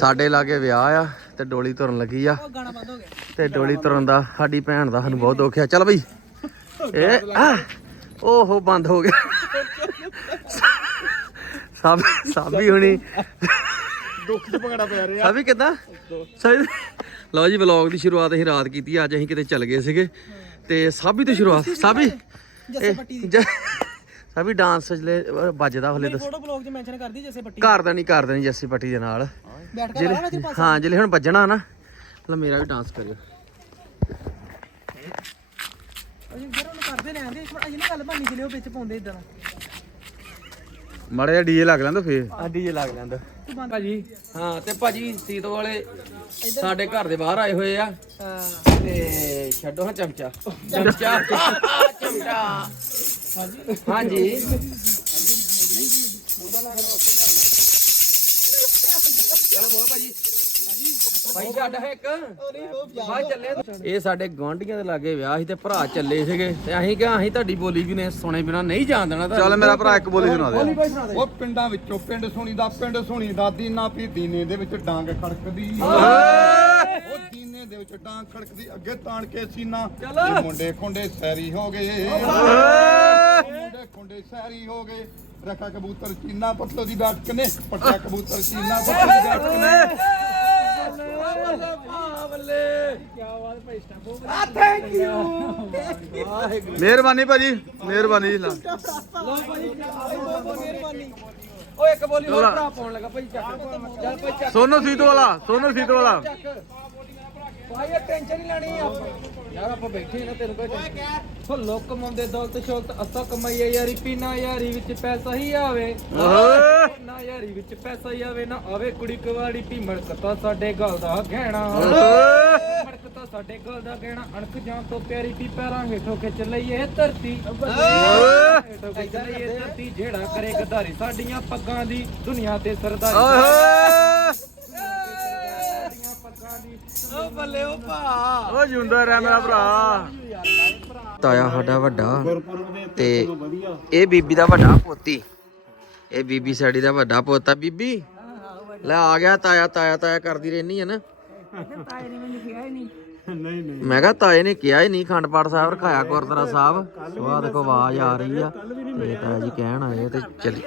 ਸਾਡੇ ਲਾਗੇ ਵਿਆਹ ਆ ਤੇ ਡੋਲੀ ਤੁਰਨ ਲੱਗੀ ਆ। ਉਹ ਗਾਣਾ ਬੰਦ ਹੋ ਗਿਆ। ਤੇ ਡੋਲੀ ਤੁਰਨ ਦਾ ਸਾਡੀ ਭੈਣ ਦਾ ਸਾਨੂੰ ਬਹੁਤ ਦੁੱਖ ਆ। ਚੱਲ ਬਈ। ਇਹ ਆ ਓਹੋ ਬੰਦ ਹੋ ਗਿਆ। ਸਭ ਸਾਬੀ ਹੁਣੀ। ਦੁੱਖ ਚ ਭੰਗੜਾ ਪੈ ਰਿਹਾ। ਸਾਬੀ ਕਿਦਾਂ? ਸਹੀ ਲਓ ਜੀ ਵਲੌਗ ਦੀ ਸ਼ੁਰੂਆਤ ਅਸੀਂ ਰਾਤ ਕੀਤੀ ਆ, ਅੱਜ ਅਸੀਂ ਕਿਤੇ ਚੱਲ ਗਏ ਸੀਗੇ। ਤੇ ਸਾਬੀ ਤੋਂ ਸ਼ੁਰੂਆਤ ਸਾਬੀ ਜੱਸੇ ਪੱਟੀ ਦੀ। ਜ- ਸਾਬੀ ਡਾਂਸ ਲੈ ਵੱਜਦਾ ਹਲੇ ਦੱਸ। ਫੋਟੋ ਬਲੌਗ 'ਚ ਮੈਂਸ਼ਨ ਕਰਦੀ ਜੱਸੇ ਪੱਟੀ। ਘਰ ਦਾ ਨਹੀਂ ਕਰਦੇ ਨਹੀਂ ਜੱਸੀ ਪੱਟੀ ਦੇ ਨਾਲ। ਬੈਠ ਕੇ ਲਾਣਾ ਤੇਰੇ ਪਾਸ। ਹਾਂ ਜਿਹੜੇ ਹੁਣ ਵੱਜਣਾ ਨਾ ਮਤਲਬ ਮੇਰਾ ਵੀ ਡਾਂਸ ਕਰਿਓ। ਅਸੀਂ ਫਿਰ ਉਹਨੂੰ ਕਰਦੇ ਨੇ ਆਂਦੇ ਅਸੀਂ ਨਾ ਗੱਲ ਬਾਨੀ ਚਲੇ ਉਹ ਵਿੱਚ ਪਾਉਂਦੇ ਇਦਾਂ ਮਾੜਾ ਜਿਹਾ ਡੀਜੇ ਲੱਗ ਲੈਂਦਾ ਫੇਰ। ਆ ਡੀਜੇ ਲੱਗ ਜਾਂਦਾ। ਤੂੰ ਬੰਦ ਭਾਜੀ ਹਾਂ ਤੇ ਭਾਜੀ ਸੀਤ ਵਾਲੇ ਸਾਡੇ ਘਰ ਦੇ ਬਾਹਰ ਆਏ ਹੋਏ ਆ। ਹਾਂ। ਤੇ ਛੱਡੋ ਹਾਂ ਚਮਚਾ। ਚਮਚਾ। ਚਮਚਾ। ਹਾਂਜੀ। ਚਲੋ ਬੋਲ ਭਾਜੀ ਭਾਈ ਛੱਡ ਹੈ ਇੱਕ ਭਾਈ ਚੱਲੇ ਇਹ ਸਾਡੇ ਗਵਾਂਢੀਆਂ ਦੇ ਲਾਗੇ ਵਿਆਹ ਸੀ ਤੇ ਭਰਾ ਚੱਲੇ ਸੀਗੇ। ਤੇ ਅਸੀਂ ਕਿਹਾ ਅਸੀਂ ਤੁਹਾਡੀ ਬੋਲੀ ਵੀ ਨੇ ਸੁਣੇ ਬਿਨਾ ਨਹੀਂ ਜਾਣ ਦੇਣਾ ਚੱਲ ਮੇਰਾ ਭਰਾ ਇੱਕ ਬੋਲੀ ਸੁਣਾ ਦੇ। ਉਹ ਪਿੰਡਾਂ ਵਿੱਚੋਂ ਪਿੰਡ ਸੁਣੀ ਦਾ ਪਿੰਡ ਸੁਣੀ ਦਾ ਦੀਨਾ ਪੀ ਦੀਨੇ ਦੇ ਵਿੱਚ ਡਾਂਗ ਖੜਕਦੀ। ਉਹ ਦੀਨੇ ਦੇ ਵਿੱਚ ਡਾਂਗ ਖੜਕਦੀ ਅੱਗੇ ਤਾਣ ਕੇ ਸੀਨਾ। ਇਹ ਮੁੰਡੇ ਖੁੰਡੇ ਸੈਰੀ ਹੋ ਗਏ। ਮੁੰਡੇ ਖੁੰਡੇ ਸੈਰੀ ਹੋ ਗਏ। ਰੱਖਾ ਕਬੂਤਰ ਚੀਨਾ ਪੱਤੋ ਦੀ ਬੈਠ ਕਨੇ। ਪੱਟਾ ਕਬੂਤਰ ਚੀਨਾ ਪੱਤੋ ਦੀ ਬੈਠ ਕਨੇ। ਮਿਹਰਬਾਨੀ ਭਾਜੀ ਮਿਹਰਬਾਨੀ ਜੀ ਲਾ ਓ ਇੱਕ ਬੋਲੀ ਹੋਰ ਭਰਾ ਪਾਉਣ ਲੱਗਾ ਭਾਈ ਚੱਕ। ਚੱਲ ਭਾਈ ਚੱਕ। ਸੋਨੂ ਸੀਤ ਵਾਲਾ ਸੋਨੂ ਸੀਤ ਵਾਲਾ ਭਾਈ ਇਹ ਟੈਨਸ਼ਨ ਨਹੀਂ ਲੈਣੀ ਆਪਾਂ ਯਾਰ ਆਪਾਂ ਬੈਠੇ ਨਾ ਤੈਨੂੰ ਕੋਈ ਸੋ ਲੋਕ ਕਮਾਉਂਦੇ ਦੌਲਤ ਸ਼ੌਲਤ ਅਸਾਂ ਕਮਾਈਏ ਯਾਰੀ ਪੀਣਾ ਯਾਰੀ ਵਿੱਚ ਪੈਸਾ ਹੀ ਆਵੇ। ਨਾ ਯਾਰੀ ਵਿੱਚ ਪੈਸਾ ਹੀ ਆਵੇ ਨਾ ਆਵੇ ਕੁੜੀ ਕਵਾੜੀ ਪੀ ਮੜਕਤਾ ਸਾਡੇ ਗਲ ਦਾ ਗਹਿਣਾ। ਮੜਕਤਾ ਸਾਡੇ ਗਲ ਦਾ ਗਹਿਣਾ ਅਣਖ ਜਾਣ ਤੋਂ ਪਿਆਰੀ ਪੀ ਪੈਰਾਂ ਹੇਠੋਂ ਖਿੱਚ ਲਈਏ ਧਰਤੀ। ਹੇਠੋਂ ਖਿੱਚ ਲਈਏ ਧਰਤੀ ਜਿਹੜਾ ਕਰੇ ਗਦਾਰੀ ਸਾਡੀਆਂ ਪੱਗਾਂ ਦੀ ਦੁਨੀਆ ਤੇ ਸਰਦਾਰੀ। ਓ ਬੱਲੇ ਓ ਭਾ ਓ ਜਿਉਂਦਾ ਰਹਿ ਮੇਰਾ ਭਰਾ। ਤਾਇਆ ਸਾਡਾ ਵੱਡਾ ਤੇ ਇਹ ਬੀਬੀ ਦਾ ਵੱਡਾ ਪੋਤੀ। ਇਹ ਬੀਬੀ ਸਾਡੀ ਦਾ ਵੱਡਾ ਪੋਤਾ ਬੀਬੀ। ਲੈ ਆ ਗਿਆ ਤਾਇਆ ਤਾਇਆ ਤਾਇਆ ਕਰਦੀ ਰਹਿਨੀ ਹੈ ਨਾ। ਮੈਂ ਕਿਹਾ ਤਾਏ ਨੇ ਕਿਹਾ ਹੀ ਨਹੀਂ ਖੰਡ ਪਾਠ ਸਾਹਿਬ ਰਖਾਇਆ ਗੁਰਦੁਆਰਾ ਸਾਹਿਬ। ਉਹ ਦੇਖੋ ਆਵਾਜ਼ ਆ ਰਹੀ ਆ। ਤੇ ਤਾਇਆ ਜੀ ਕਹਿਣ ਆਏ ਤੇ ਚੱਲੀ।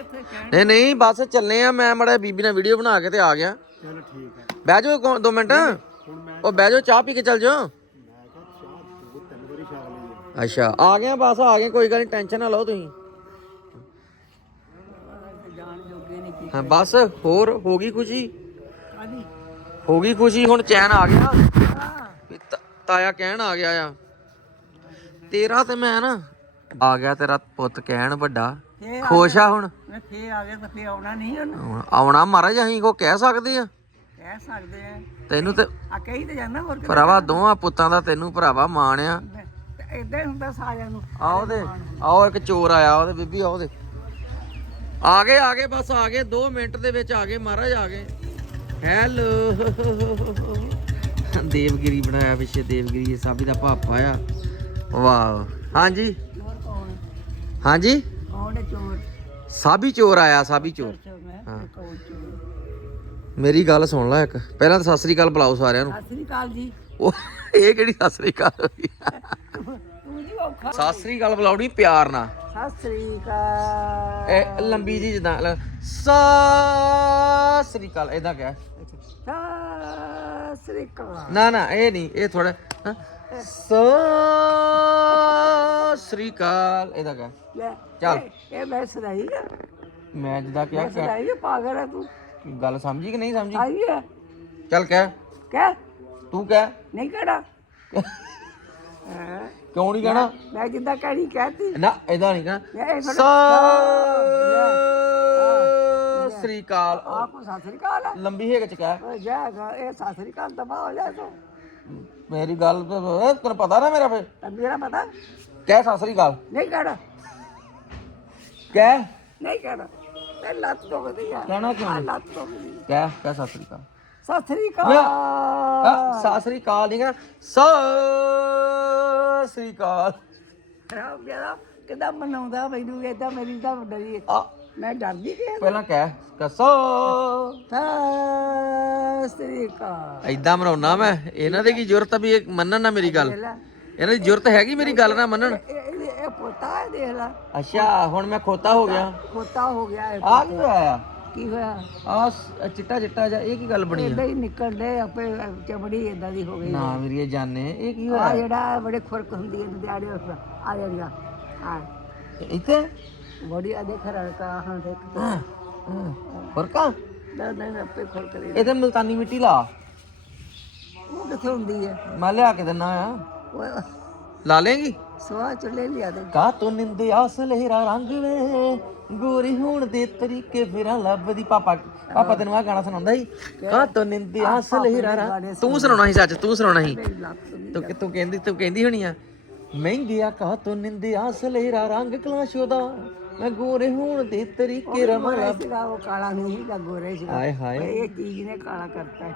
ਨਹੀਂ ਨਹੀਂ, ਬਸ ਚੱਲੇ ਆ। ਮੈਂ ਮੜਾ ਬੀਬੀ ਨਾਲ ਵੀਡੀਓ ਬਣਾ ਕੇ ਤੇ ਆ ਗਿਆ। ਚਲ ਠੀਕ ਹੈ ਬਹਿ ਜਾਓ 2 ਮਿੰਟ। ਉਹ ਬਹਿ ਜਾਓ ਚਾਹ ਪੀ ਕੇ ਚੱਲ ਜਾਓ। ਅੱਛਾ ਆ ਗਏ ਆ, ਬਸ ਆ ਗਏ ਕੋਈ ਗੱਲ ਨਹੀਂ ਟੈਨਸ਼ਨ ਨਾ ਲਓ ਤੁਸੀਂ। ਹਾਂ ਬਸ ਹੋਰ ਹੋ ਗਈ ਖੁਸ਼ੀ? ਹੋ ਗਈ ਖੁਸ਼ੀ ਹੁਣ ਚੈਨ ਆ ਗਿਆ। ਵੀ ਤਾ- ਤਾਇਆ ਕਹਿਣ ਆ ਗਿਆ ਆ। ਤੇਰਾ ਤੇ ਮੈਂ ਨਾ ਆ ਗਿਆ ਤੇਰਾ ਪੁੱਤ ਕਹਿਣ ਵੱਡਾ। ਖੁਸ਼ ਆ ਹੁਣ? ਮੈਂ ਫੇ ਆ ਗਿਆ ਤਾਂ ਫੇ ਆਉਣਾ ਨਹੀਂ ਹੁਣ। ਆਉਣਾ ਮਹਾਰਾਜ ਅਸੀਂ ਕੋ ਕਹਿ ਸਕਦੇ ਆ। ਕਹਿ ਸਕਦੇ ਆ। ਤੈਨੂੰ ਤੇ ਆ ਕਹੀ ਤੇ ਜਾਂਦਾ ਹੋਰ ਭਰਾਵਾ ਦੋਵਾਂ ਪੁੱਤਾਂ ਦਾ ਤੈਨੂੰ ਭਰਾਵਾ ਮਾਣ ਆ। ਇਦਾਂ ਹੀ ਹੁੰਦਾ ਸਾਰਿਆਂ ਨੂੰ। ਆਓ ਦੇ ਆਓ ਇੱਕ ਚੋਰ ਆਇਆ ਉਹਦੇ ਬੀਬੀ ਆ ਗਏ ਆ ਗਏ ਬਸ ਆ ਗਏ 2 ਮਿੰਟ ਦੇ ਵਿੱਚ ਆ ਗਏ ਮਹਾਰਾਜ ਆ ਗਏ। ਹੈਲੋ। ਦੇਵਗਿਰੀ ਬਣਾਇਆ ਪਿੱਛੇ ਦੇਵਗਿਰੀ ਇਹ ਸਾਬੀ ਦਾ ਪਾਪਾ ਆ। ਵਾਹ। ਹਾਂਜੀ? ਚੋਰ ਕੌਣ? ਹਾਂਜੀ? ਕੌਣ ਹੈ ਚੋਰ? ਸਾਬੀ ਚੋਰ ਆਇਆ ਸਾਬੀ ਚੋਰ। ਚੋਰ ਮੈਂ ਹਾਂ। ਕੌਣ ਚੋਰ। ਮੇਰੀ ਗੱਲ ਸੁਣ ਲੈ ਇੱਕ। ਪਹਿਲਾਂ ਤਾਂ ਸਤਿ ਸ੍ਰੀ ਅਕਾਲ ਬੁਲਾਓ ਸਾਰਿਆਂ ਨੂੰ। ਸਤਿ ਸ੍ਰੀ ਅਕਾਲ ਜੀ। ਉਹ ਇਹ ਕਿਹੜੀ ਸਤਿ ਸ੍ਰੀ ਅਕਾਲ ਹੋਈ ਤੂੰ ਜੀ ਔਖਾ। ਸਤਿ ਸ੍ਰੀ ਅਕਾਲ ਬੁਲਾਉਣੀ ਪਿਆਰ ਨਾਲ। ਸਤਿ ਸ੍ਰੀ ਅਕਾਲ। ਇਹ ਲੰਬੀ ਜੀ ਜਿੱਦਾਂ ਸਤਿ ਸ੍ਰੀ ਅਕਾਲ ਇਦਾਂ ਕਹਿ। ਸਤਿ ਸ੍ਰੀ ਅਕਾਲ। ਨਾ ਨਾ ਇਹ ਨਹੀਂ ਇਹ ਥੋੜਾ ਸਤਿ ਸ੍ਰੀ ਅਕਾਲ ਇਹਦਾ ਕਹਿ। ਚੱਲ। ਇਹ- ਮੈਂ ਸੁਣਾਈ ਮੈਂ ਜਿੱਦਾਂ ਕਿਹਾ ਸੁਣਾਈ ਪਾਗਲ ਹੈ ਤੂੰ। ਗੱਲ ਸਮਝੀ ਕਿ ਨਹੀਂ ਸਮਝੀ? ਆਈ ਹੈ। ਚੱਲ ਕਹਿ। ਕਹਿ। ਤੂੰ ਕਹਿ। ਨਹੀਂ ਕਿਹੜਾ ਕਿਉਂ ਨਹੀਂ ਕਹਿਣਾ? ਮੈਂ ਜਿੱਦਾਂ ਕਹਿਣੀ ਕਹਿਤੀ। ਨਾ ਇਹਦਾ ਨਹੀਂ ਕਹਿਣਾ। ਸਤਿ ਸ੍ਰੀ ਅਕਾਲ। ਆਪ ਨੂੰ ਸਤਿ ਸ੍ਰੀ ਅਕਾਲ। ਲੰਬੀ ਹੈਗ ਚ ਕਹਿ। ਜਾਗਾ ਇਹ ਸਤਿ ਸ੍ਰੀ ਅਕਾਲ ਦਬਾ ਹੋ ਜਾ ਤੂੰ ਮੇਰੀ ਗੱਲ ਤੈਨੂੰ ਪਤਾ ਨਾ ਮੇਰਾ ਫੇ ਮੇਰਾ ਪਤਾ। ਕਹਿ ਸਤਿ ਸ੍ਰੀ ਅਕਾਲ। ਨਹੀਂ ਕਿਹੜਾ ਕਹਿ। ਨਹੀਂ ਕਿਹੜਾ ਇਹ ਲੱਤ ਦੁਖਦੀ ਆ। ਕਹਿਣਾ ਕਿਉਂ ਆ ਨਹੀਂ? ਲੱਤ ਦੁਖਦੀ। ਕਹਿ ਕਹਿ ਸਤਿ ਸ੍ਰੀ ਅਕਾਲ। ਸਤਿ ਸ੍ਰੀ ਓਏ, ਅਕਾਲ। ਆ, ਸਤਿ ਸ੍ਰੀ ਅਕਾਲ ਨਹੀਂ ਕਹਿਣਾ। ਸਤਿ ਸ੍ਰੀ ਅਕਾਲ। ਖਰਾਬ ਜ਼ਿਆਦਾ ਕਿਦਾਂ ਮਨਾਉਂਦਾ ਮੈਨੂੰ ਏਦਾਂ ਮੇਰੀ ਤਾਂ ਡਰੀ ਆ। ਮੈਂ ਡਰਦੀ ਕਿ ਪਹਿਲਾਂ ਕਹਿ ਕਸੋ ਸਤਿ ਸਤਿ ਅਕਾਲ। ਐਦਾਂ ਮਰਾਉਣਾ ਮੈਂ। ਇਹਨਾਂ ਦੇ ਕੀ ਜ਼ਰੂਰਤ ਆ ਵੀ ਇਹ ਮੰਨਣ ਨਾ ਮੇਰੀ ਗੱਲ? ਇਹਨਾਂ ਦੀ ਜ਼ਰੂਰਤ ਹੈਗੀ ਮੇਰੀ ਗੱਲ ਨਾ ਮੰਨਣ? ਇਹ ਇਹ ਇਹ ਪੋਤਾ ਹੈ ਦੇਖ ਲੈ। ਅੱਛਾ ਹੁਣ ਮੈਂ ਖੋਤਾ ਹੋ ਗਿਆ। ਪੋਤਾ ਹੋ ਗਿਆ ਇਹ ਆ ਕੀ ਹੋਇਆ? ਕੀ ਹੋਇਆ? ਆ ਚਿੱਟਾ ਚਿੱਟਾ ਜਿਹਾ ਇਹ ਕੀ ਗੱਲ ਬਣੀ ਆ? ਇਦਾਂ ਹੀ ਨਿਕਲ ਡੇ ਆਪੇ ਚਮੜੀ ਇਦਾਂ ਦੀ ਹੋ ਗਈ। ਨਾ ਮੇਰੀ ਇਹ ਜਾਣੇ ਇਹ ਕੀ ਆ ਹੋਇਆ? ਜਿਹੜਾ ਬੜੇ ਖੁਰਕ ਹੁੰਦੀ ਹੈ ਦਿਹਾੜੇ ਉਸ ਆ ਜਿਹੜੀਆਂ ਆ ਇੱਥੇ? ਬੜੀ ਆ ਦੇਖ ਰੜਕਾ ਹਾਂ ਦੇਖ। ਫਰਕਾ ਨਾ ਨਾ ਨਾ, ਆਪੇ ਖੁਰਕ ਲਈ ਇਹਦੇ ਮਲਤਾਨੀ ਮਿੱਟੀ ਲਾ। ਉਹ ਕਿੱਥੇ ਹੁੰਦੀ ਹੈ? ਮੈਂ ਲਿਆ ਕੇ ਦਿੰਨਾ ਆ। ਲਾ ਲੇਗੀ ਸਵਾ ਚੁੱਲੇ ਲਿਆ ਦੇ। ਕਾ ਤੋ ਨਿੰਦਿਆ ਸਲੇਰਾ ਰੰਗ ਵੇ। ਗੋਰੀ ਹੋਣ ਦੇ ਤਰੀਕੇ ਫਿਰਾਂ ਲੱਭਦੀ ਪਾਪਾ ਪਾਪਾ ਤੈਨੂੰ ਆ ਗਾਣਾ ਸੁਣਾਉਂਦਾ ਸੀ। ਕਾ ਤੋ ਨਿੰਦਿਆ ਸਲੇਰਾ ਰੰਗ। ਤੂੰ ਸੁਣਾਉਣਾ ਸੀ ਸੱਚ ਤੂੰ ਸੁਣਾਉਣਾ ਸੀ। ਤੂੰ ਕਿ ਤੂੰ ਕਹਿੰਦੀ ਤੂੰ ਕਹਿੰਦੀ ਹੋਣੀ ਆ ਮਹਿੰਗਿਆ ਕਾ ਤੋ ਨਿੰਦਿਆ ਸਲੇਰਾ ਰੰਗ ਕਲਾਸ਼ੋ ਦਾ ਮੈਂ ਗੋਰੇ ਹੋਣ ਦੇ ਤਰੀਕੇ ਰਮਾ ਗੋਰੇ ਸੀਗਾ ਉਹ ਕਾਲਾ ਨਹੀਂ ਸੀਗਾ ਗੋਰੇ ਸੀਗਾ। ਹਾਏ ਹਾਏ। ਇਹ ਚੀਜ਼ ਨੇ ਕਾਲਾ ਕਰਤਾ।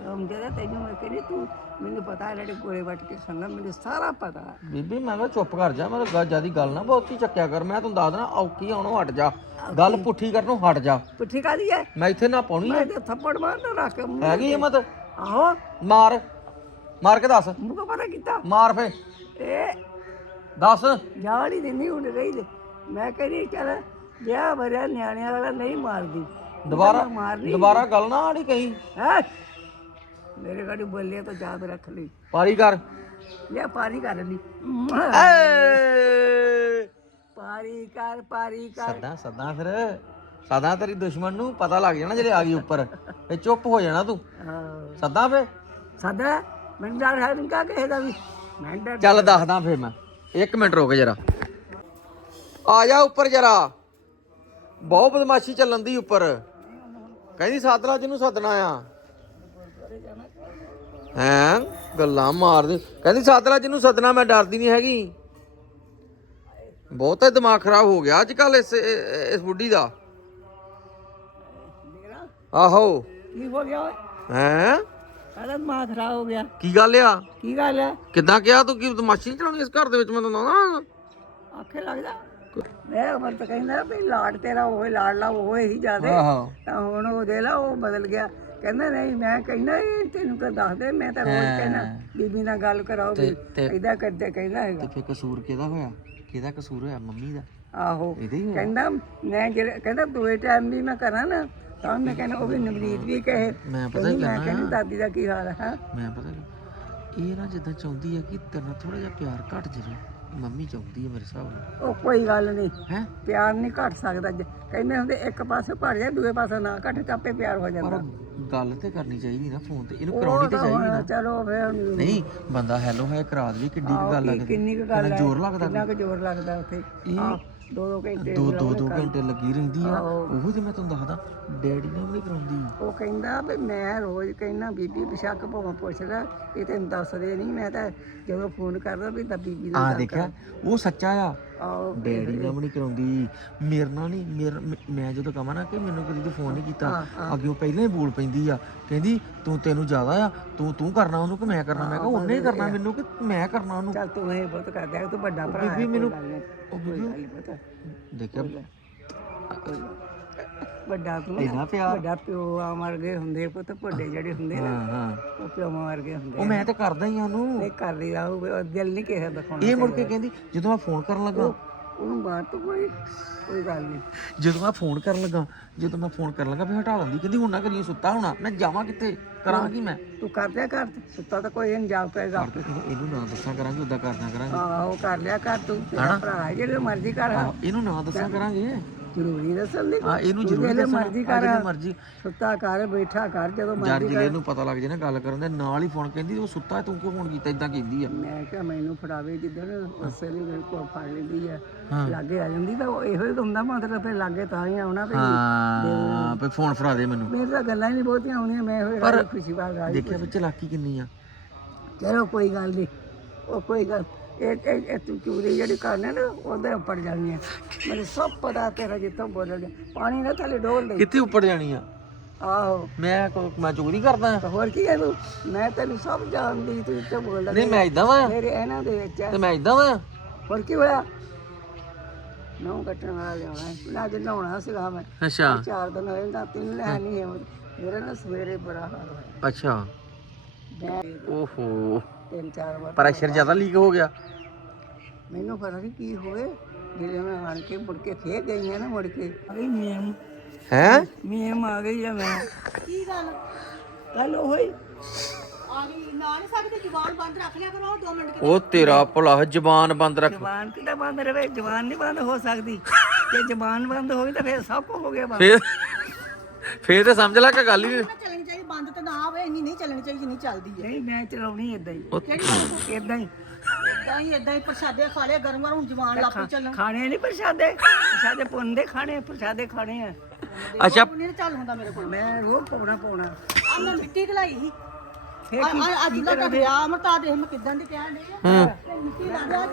ਹੈ ਤੈਨੂੰ ਮੈਂ ਕਹਿੰਦੀ ਤੂੰ ਮੈਨੂੰ ਪਤਾ ਹੈ ਜਿਹੜੇ ਗੋਰੇ ਵੱਟ ਕੇ ਖਾਂਦਾ ਮੈਨੂੰ ਸਾਰਾ ਪਤਾ ਹੈ। ਬੀਬੀ ਮੈਂ ਕਿਹਾ ਚੁੱਪ ਕਰ ਜਾ ਮੈਂ ਕਿਹਾ ਜਿਆਦੀ ਗੱਲ ਨਾ ਬਹੁਤੀ ਚੱਕਿਆ ਕਰ। ਮੈਂ ਤੈਨੂੰ ਦੱਸ ਦੇਣਾ ਔਕੀ ਆਉਣੋਂ ਹਟ ਜਾ। ਗੱਲ ਪੁੱਠੀ ਕਰਨੋਂ ਹਟ ਜਾ। ਪੁੱਠੀ ਕਾਦੀ ਹੈ? ਮੈਂ ਇੱਥੇ ਨਾ ਪਾਉਣੀ ਮੈਂ ਤੇ ਥੱਪੜ ਮਾਰਨਾ ਰੱਖ ਮੂੰਹ ਹੈਗੀ ਹਿੰਮਤ ਆਹੋ। ਮਾਰ। ਮਾਰ ਕੇ ਦੱਸ। ਮੂੰਹ ਕੋ ਪਤਾ ਕੀਤਾ? ਮਾਰ ਫੇ। ਇਹ ਦੱਸ। ਜਾਲੀ ਦਿੰਦੀ ਹੁਣ ਰਹੀ ਤੇ। ਮੈਂ ਕਹਿੰਦੀ ਚੱਲ ਵਿਆਹ ਭਰਿਆ ਨਿਆਣਿਆਂ ਵਾਲਾ ਨਹੀਂ ਮਾਰਦੀ। ਦੁਬਾਰਾ ਦੁਬਾਰਾ ਗੱਲ ਨਾ ਆੜੀ ਕਹੀਂ। ਹੈ? ਮੇਰੇ ਗਾੜੀ ਬੋਲਿਆ ਤਾਂ ਯਾਦ ਰੱਖ ਲਈ। ਪਾਰੀ ਕਰ। ਲਿਆ ਪਾਰੀ ਕਰ ਲਈ। ਏ ਪਾਰੀ ਕਰ ਪਾਰੀ ਕਰ। ਸਦਾ ਸਦਾ ਫਿਰ। ਸਦਾ ਤੇਰੀ ਦੁਸ਼ਮਣ ਨੂੰ ਪਤਾ ਲੱਗ ਜਾਣਾ ਜਿਹੜੇ ਆ ਗਈ ਉੱਪਰ। ਫੇ ਚੁੱਪ ਹੋ ਜਾਣਾ ਤੂੰ। ਸਦਾ ਫੇ ਸਦਾ? ਮੈਨੂੰ ਡਰ ਹੈ ਨਹੀਂ ਕਾ ਕਿਸੇ ਦਾ ਵੀ। ਮੈਂ ਡਰ ਚੱਲ ਦੱਸਦਾ ਫੇ ਮੈਂ। ਇੱਕ ਮਿੰਟ ਰੁਕ ਜਰਾ। ਆ ਜਾ ਉੱਪਰ ਜਰਾ। ਬਹੁਤ ਬਦਮਾਸ਼ੀ ਚੱਲਣ ਦੀ ਉੱਪਰ। ਕਹਿੰਦੀ ਸਾਦਲਾ ਜਿਹਨੂੰ ਸੱਦਣਾ ਆ। ਹੈਂ? ਗੱਲਾਂ ਮਾਰਦੀ। ਕਹਿੰਦੀ ਸਾਦਲਾ ਜਿਹਨੂੰ ਸੱਦਣਾ ਮੈਂ ਡਰਦੀ ਨਹੀਂ ਹੈਗੀ। ਬਹੁਤਾ ਦਿਮਾਗ ਖਰਾਬ ਹੋ ਗਿਆ ਅੱਜ ਕੱਲ ਇਸ ਇਸ ਬੁੱਢੀ ਦਾ। ਆਹੋ। ਕੀ ਹੋ ਗਿਆ ਓਏ? ਹੈਂ? ਸਾਡਾ ਦਿਮਾਗ ਖਰਾਬ ਹੋ ਗਿਆ। ਕੀ ਗੱਲ ਆ? ਕੀ ਗੱਲ ਹੈ ਕਿੱਦਾਂ ਕਿਹਾ ਤੂੰ ਕੀ ਨਹੀਂ ਚਲਾਉਣੀ ਇਸ ਘਰ ਦੇ ਵਿੱਚ? ਮੈਂ ਤਾਂ ਨਾ ਆਖੇ ਲੱਗਦਾ? ਮੈਂ ਉਮਰ ਤਾਂ ਕਹਿੰਦਾ ਵੀ ਲਾੜ ਤੇਰਾ ਉਹ ਲਾੜਲਾ ਉਹ ਹੀ ਜਾਦੇ ਆਹੋ ਤਾਂ ਹੁਣ ਉਹ ਦੇ ਲਾ ਉਹ ਬਦਲ ਗਿਆ। ਕਹਿੰਦਾ ਨਹੀਂ ਮੈਂ ਕਹਿੰਦਾ ਇਹ ਤੈਨੂੰ ਕਹ ਦੱਸ ਦੇ ਮੈਂ ਤਾਂ ਰੋਜ਼ ਕਹਿੰਦਾ ਬੀਬੀ ਨਾਲ ਗੱਲ ਕਰਾਓ ਵੀ ਤੇ- ਇਦਾਂ ਕਰਦੇ ਕਹਿੰਦਾ ਹੈਗਾ। ਤੇ ਫੇ ਕਸੂਰ ਕਿਹਦਾ ਹੋਇਆ? ਕਿਹਦਾ ਕਸੂਰ ਹੋਇਆ? ਮੰਮੀ ਦਾ? ਆਹੋ। ਇਹਦੇ ਹੀ ਹੋਇਆ? ਕਹਿੰਦਾ ਮੈਂ ਜਿਹੜੇ ਕਹਿੰਦਾ ਦੋਏ ਟਾਈਮ ਵੀ ਮੈਂ ਕਰਾਂ ਨਾ ਤਾਂ ਮੈਂ ਕਹਿੰਦਾ ਉਹ ਵੀ ਨਵਰੀਤ ਵੀ ਕਹੇ। ਮੈਂ ਪਤਾ ਹੀ ਮੈਂ ਕਰਨਾ ਕਹਿੰਦੀ ਦਾਦੀ ਦਾ ਕੀ ਹਾਲ ਹੈ? ਮੈਂ ਪਤਾ ਨਹੀਂ ਇਹ ਨਾ ਜਿੱਦਾਂ ਚਾਹੁੰਦੀ ਹੈ ਕਿ ਤੇਰੇ ਥੋੜਾ ਜਿਹਾ ਪਿਆਰ ਘਟ ਜਾਵੇ। ਮੰਮੀ ਚਾਹੁੰਦੀ ਹੈ ਮੇਰੇ ਹਿਸਾਬ ਨਾਲ। ਉਹ ਕੋਈ ਗੱਲ ਨਹੀਂ। ਹੈ? ਪਿਆਰ ਨਹੀਂ ਘਟ ਸਕਦਾ। ਜੇ ਕਹਿੰਦੇ ਹੁੰਦੇ ਇੱਕ ਪਾਸੇ ਘਟ ਜਾਏ ਦੂਏ ਪਾਸੇ ਨਾ ਘਟੇ ਤਾਂ ਆਪੇ ਪਿਆਰ ਹੋ ਪਰ ਜਾਂਦਾ। ਗੱਲ ਤੇ ਕਰਨੀ ਚਾਹੀਦੀ ਨਾ ਫੋਨ ਤੇ ਇਹਨੂੰ ਕਰਾਉਣੀ ਤੇ ਚਾਹੀਦੀ ਨਾ। ਚਲੋ ਫਿਰ ਨਹੀਂ ਬੰਦਾ ਹੈਲੋ ਹੈ ਕਰਾ ਦੇ ਕਿੱਡੀ ਕੁ ਗੱਲ ਲੱਗਦੀ ਕਿੰਨੀ ਕੁ ਗੱਲ ਹੈ ਜ਼ੋਰ ਲੱਗਦਾ ਕਿੰਨਾ ਕੁ ਜ਼ੋਰ ਲੱਗਦਾ ਉੱਥੇ। ਇਹ ਦੋ ਦੋ ਘੰਟੇ ਦੋ ਦੋ ਦੋ ਘੰਟੇ ਲੱਗੀ ਰਹਿੰਦੀ ਆ। ਉਹੋ ਜੇ ਮੈਂ ਤੁਹਾਨੂੰ ਦੱਸਦਾ ਡੈਡੀ ਨਾਲ ਵੀ ਕਰਾਉਂਦੀ। ਉਹ ਕਹਿੰਦਾ ਵੀ ਮੈਂ ਰੋਜ਼ ਕਹਿੰਦਾ ਬੀਬੀ ਬਿਸ਼ੱਕ ਭਾਵੇਂ ਪੁੱਛ ਲੈ ਇਹ ਤੈਨੂੰ ਦੱਸਦੇ ਨਹੀਂ ਮੈਂ ਤਾਂ ਜਦੋਂ ਫੋਨ ਕਰਦਾ ਵੀ ਤਾਂ ਬੀਬੀ ਦਾ ਆ ਦੇਖਿਆ ਉਹ ਸੱਚਾ ਆ। ਆਹੋ ਡੈਡੀ ਨਾਲ ਵੀ ਨਹੀਂ ਕਰਾਉਂਦੀ। ਮੇਰੇ ਨਾਲ ਨਹੀਂ ਮੇਰ ਮ- ਮੈਂ ਜਦੋਂ ਕਹਾਂ ਨਾ ਕਿ ਮੈਨੂੰ ਕਦੀ ਤੂੰ ਫੋਨ ਨਹੀਂ ਕੀਤਾ। ਅੱਗੇ ਉਹ ਪਹਿਲਾਂ ਹੀ ਬੋਲ ਪੈਂਦੀ ਆ। ਕਹਿੰਦੀ ਤੂੰ ਤੈਨੂੰ ਜ਼ਿਆਦਾ ਆ ਤੂੰ ਤੂੰ ਕਰਨਾ ਉਹਨੂੰ ਕਿ ਮੈਂ ਕਰਨਾ? ਮੈਂ ਕਿਹਾ ਉਹਨੇ ਹੀ ਕਰਨਾ ਮੈਨੂੰ ਕਿ ਮੈਂ ਕਰਨਾ ਉਹਨੂੰ? ਚੱਲ ਤੂੰ ਇਹ ਬਹੁਤ ਕਰਦਾ ਤੂੰ ਵੱਡਾ ਭਰਾ ਹੈ ਬੀਬੀ ਮੈਨੂੰ ਉਹ ਬੀਬੀ ਪਤਾ। ਦੇਖਿਆ? ਵੱਡਾ ਤੂੰ ਇੰਨਾ ਪਿਆਰ? ਵੱਡਾ ਪਿਓ ਆ ਮਰ ਗਏ ਹੁੰਦੇ ਪੁੱਤ ਵੱਡੇ ਜਿਹੜੇ ਹੁੰਦੇ ਨਾ ਹਾਂ ਹਾਂ। ਉਹ ਪਿਓ ਮਰ ਗਏ ਹੁੰਦੇ ਉਹ ਮੈਂ ਤੇ ਕਰਦਾ ਹੀ ਆ ਉਹਨੂੰ। ਇਹ ਕਰ ਲਈ ਆਉ ਦਿਲ ਨਹੀਂ ਕਿਸੇ ਦਾ ਦਿਖਾਉਣਾ ਇਹ ਮੁੜ ਕੇ ਕਹਿੰਦੀ ਜਦੋਂ ਮੈਂ ਫੋਨ ਕਰਨ ਲੱਗਾ। ਉਹਨੂੰ ਬਾਤ ਤੋਂ ਕੋਈ ਕੋਈ ਗੱਲ ਨਹੀਂ। ਜਦੋਂ ਮੈਂ ਫੋਨ ਕਰਨ ਲੱਗਾ ਜਦੋਂ ਮੈਂ ਫੋਨ ਕਰਨ ਲੱਗਾ ਫਿਰ ਹਟਾ ਲੈਂਦੀ ਕਹਿੰਦੀ ਹੁਣ ਨਾ ਕਰੀਏ ਸੁੱਤਾ ਹੋਣਾ ਮੈਂ ਜਾਵਾਂ ਕਿੱਥੇ ਕਰਾਂਗੀ ਮੈਂ? ਤੂੰ ਕਰ ਲਿਆ ਕਰ ਸੁੱਤਾ ਤਾਂ ਕੋਈ ਨਹੀਂ ਜਾ ਪਏਗਾ ਇਹਨੂੰ ਨਾ ਦੱਸਾਂ ਕਰਾਂਗੇ ਉਦਾਂ ਕਰਨਾ ਕਰਾਂਗੇ। ਆਹੋ ਕਰ ਲਿਆ ਕਰ ਤੂੰ ਤੇਰਾ ਭਰਾ ਹੈ ਜਿਹੜੇ ਮਰਜ਼ੀ ਕਰ ਆਹ, ਇਹਨੂੰ ਨਾ ਦੱਸਾਂ ਕਰਾਂਗੇ। ਜ਼ਰੂਰੀ ਦੱਸਣ ਦੀ? ਆ ਇਹਨੂੰ ਜ਼ਰੂਰ ਦੱਸਣਾ ਮਰਜ਼ੀ ਕਰ ਮਰਜ਼ੀ। ਸੁੱਤਾ ਕਰ ਬੈਠਾ ਕਰ ਜਦੋਂ ਜਦ ਮਰਜ਼ੀ ਜਿਹੜੇ ਨੂੰ ਪਤਾ ਲੱਗ ਜੇ ਨਾ ਗੱਲ ਕਰਨ ਦੇ ਨਾਲ ਹੀ ਫੋਨ ਕਹਿੰਦੀ ਉਹ ਸੁੱਤਾ ਹੈ, ਤੂੰ ਕਿਉਂ ਫੋਨ ਕੀਤਾ ਇਦਾਂ ਕਹਿੰਦੀ ਆ। ਮੈਂ ਕਿਹਾ ਮੈਨੂੰ ਫੜਾਵੇ ਜਿੱਦਣ ਉਸੇ ਲਈ ਮੇਰੇ ਕੋਲ ਫੜ ਲੈਂਦੀ ਆ। ਹਾਂ। ਲਾਗੇ ਆ ਜਾਂਦੀ ਤਾਂ ਉਹ ਇਹੋ ਹੀ ਹੁੰਦਾ ਮਤਲਬ ਫਿਰ ਲਾਗੇ ਤਾਂ ਹੀ ਆਉਣਾ ਵੀ ਹਾਂ ਪੇ ਫੋਨ ਫੜਾ ਦੇ ਮੈਨੂੰ। ਮੇਰੇ ਤਾਂ ਗੱਲਾਂ ਹੀ ਨਹੀਂ ਬਹੁਤੀਆਂ ਆਉਣੀਆਂ ਮੈਂ ਰਾਜੀ ਖੁਸ਼ੀ ਬਾਤ ਰਾਜੀ ਦੇਖਿਆ ਵਿੱਚ ਚਲਾਕੀ ਕਿੰਨੀ ਆ। ਚਲੋ ਕੋਈ ਗੱਲ ਨਹੀਂ ਉਹ ਕੋਈ ਗੱਲ ਇਹ ਇਹ ਇਹ ਤੂੰ ਚੂਰੀ ਜਿਹੜੀ ਕਰਨੇ ਨਾ ਉਹਦੇ ਉੱਪਰ ਜਾਣੀ ਹੈ ਮੈਨੂੰ ਸਭ ਪਤਾ ਤੇਰਾ ਜਿੱਥੋਂ ਬੋਲ ਗਿਆ ਪਾਣੀ ਨਾ ਥੱਲੇ ਡੋਲ ਦੇ। ਕਿੱਥੇ ਉੱਪਰ ਜਾਣੀ ਆ? ਆਹੋ। ਮੈਂ ਕੋ- ਮੈਂ ਚੋਰੀ ਕਰਦਾ ਤਾਂ ਹੋਰ ਕੀ ਹੈ ਤੂੰ? ਮੈਂ ਤੈਨੂੰ ਸਭ ਜਾਣਦੀ ਤੂੰ ਇੱਥੇ ਬੋਲਦਾ ਨਹੀਂ ਮੈਂ ਇਦਾਂ ਵਾਂ। ਮੇਰੇ ਇਹਨਾਂ ਦੇ ਵਿੱਚ ਹੈ। ਤੇ ਮੈਂ ਇਦਾਂ ਵਾਂ। ਹੋਰ ਕੀ ਹੋਇਆ? ਨੌ ਕੱਟਣ ਵਾਲਾ ਲਿਆਉਣਾ ਹੈ। ਨਾ ਅੱਜ ਨਹਾਉਣਾ ਸੀਗਾ ਮੈਂ। ਅੱਛਾ। ਚਾਰ ਦਿਨ ਹੋਏ ਨਾ ਤਿੰਨ ਲੈ ਨਹੀਂ ਹੈ ਮੇਰਾ ਨਾ ਸਵੇਰੇ ਬੜਾ ਹਾਲ ਹੋਇਆ। ਅੱਛਾ। ਮੈਂ ਓਹੋ। ਤਿੰਨ ਚਾਰ ਵਾਰ ਪ੍ਰੈਸ਼ਰ ਜ਼ਿਆਦਾ ਲੀਕ ਹੋ ਗਿਆ। ਮੈਨੂੰ ਪਤਾ ਨਹੀਂ ਕੀ ਹੋਏ ਜਿਹੜੇ ਮੈਂ ਆਣ ਕੇ ਮੁੜ ਕੇ ਫੇਰ ਗਈ ਆ ਨਾ ਮੁੜ ਕੇ। ਅਰੇ ਮੀਮ ਹੈ? ਮੀਮ ਆ ਗਈ ਆ ਮੈਂ। ਕੀ ਗੱਲ? ਕੱਲ ਹੋਈ। ਆ ਗਈ ਨਾ ਨਹੀਂ ਸਕਦੇ ਜ਼ੁਬਾਨ ਬੰਦ ਰੱਖ ਲਿਆ ਕਰੋ 2 ਮਿੰਟ ਉਹ ਤੇਰਾ ਭਲਾ ਜ਼ਬਾਨ ਬੰਦ ਰੱਖ। ਜ਼ਬਾਨ ਕਿੱਦਾਂ ਬੰਦ ਰਵੇ? ਜ਼ਬਾਨ ਨਹੀਂ ਬੰਦ ਹੋ ਸਕਦੀ। ਜੇ ਜ਼ਬਾਨ ਬੰਦ ਹੋ ਗਈ ਤਾਂ ਫੇਰ ਸਭ ਕੁਝ ਹੋ ਗਿਆ ਬੰਦ। ਫੇਰ ਫੇਰ ਤੇ ਸਮਝ ਲੈ ਕਿ ਗੱਲ ਹੀ ਨਹੀਂ। ਚੱਲਣੀ ਚਾਹੀਦੀ ਬੰਦ ਤੇ ਨਾ ਹੋਵੇ ਇੰਨੀ ਨਹੀਂ ਚੱਲਣੀ ਚਾਹੀਦੀ ਜਿੰਨੀ ਚੱਲਦੀ ਹੈ। ਨਹੀਂ ਮੈਂ ਚਲਾਉਣੀ ਇਦਾਂ ਹੀ। ਉਹ- ਇਦਾਂ ਹੀ। ਇਦਾਂ ਹੀ ਇਦਾਂ ਹੀ ਪ੍ਰਸ਼ਾਦੇ ਖਾ ਲਿਆ ਗਰਮ ਗਰਮ ਜ਼ੁਬਾਨ ਲੱਪੀ ਚੱਲਣ। ਖਾਣੇ ਨਹੀਂ ਪ੍ਰਸ਼ਾਦੇ? ਪ੍ਰਸ਼ਾਦੇ ਪੁੰਦੇ ਖਾਣੇ ਪ੍ਰਸ਼ਾਦੇ ਖਾਣੇ ਆ। ਅੱਛਾ। ਉਹ ਨਹੀਂ ਚੱਲ ਹੁੰਦਾ ਮੇਰੇ ਕੋਲ। ਮੈਂ ਰੋਜ਼ ਪਾਉਣਾ ਪਾਉਣਾ। ਆ ਮੈਂ ਮਿੱਟੀ ਘਲਾਈ ਸੀ। ਫੇਰ ਕੀ ਆ ਅੱਜ ਦਾ ਵਿਆਹ ਮਰਤਾ ਦੇਖ ਮੈਂ ਕਿਦਾਂ ਦੀ ਕਹਿਣ ਡਈ ਆ। ਤੇ ਮਿੱਟੀ ਲਾ ਦਿਆ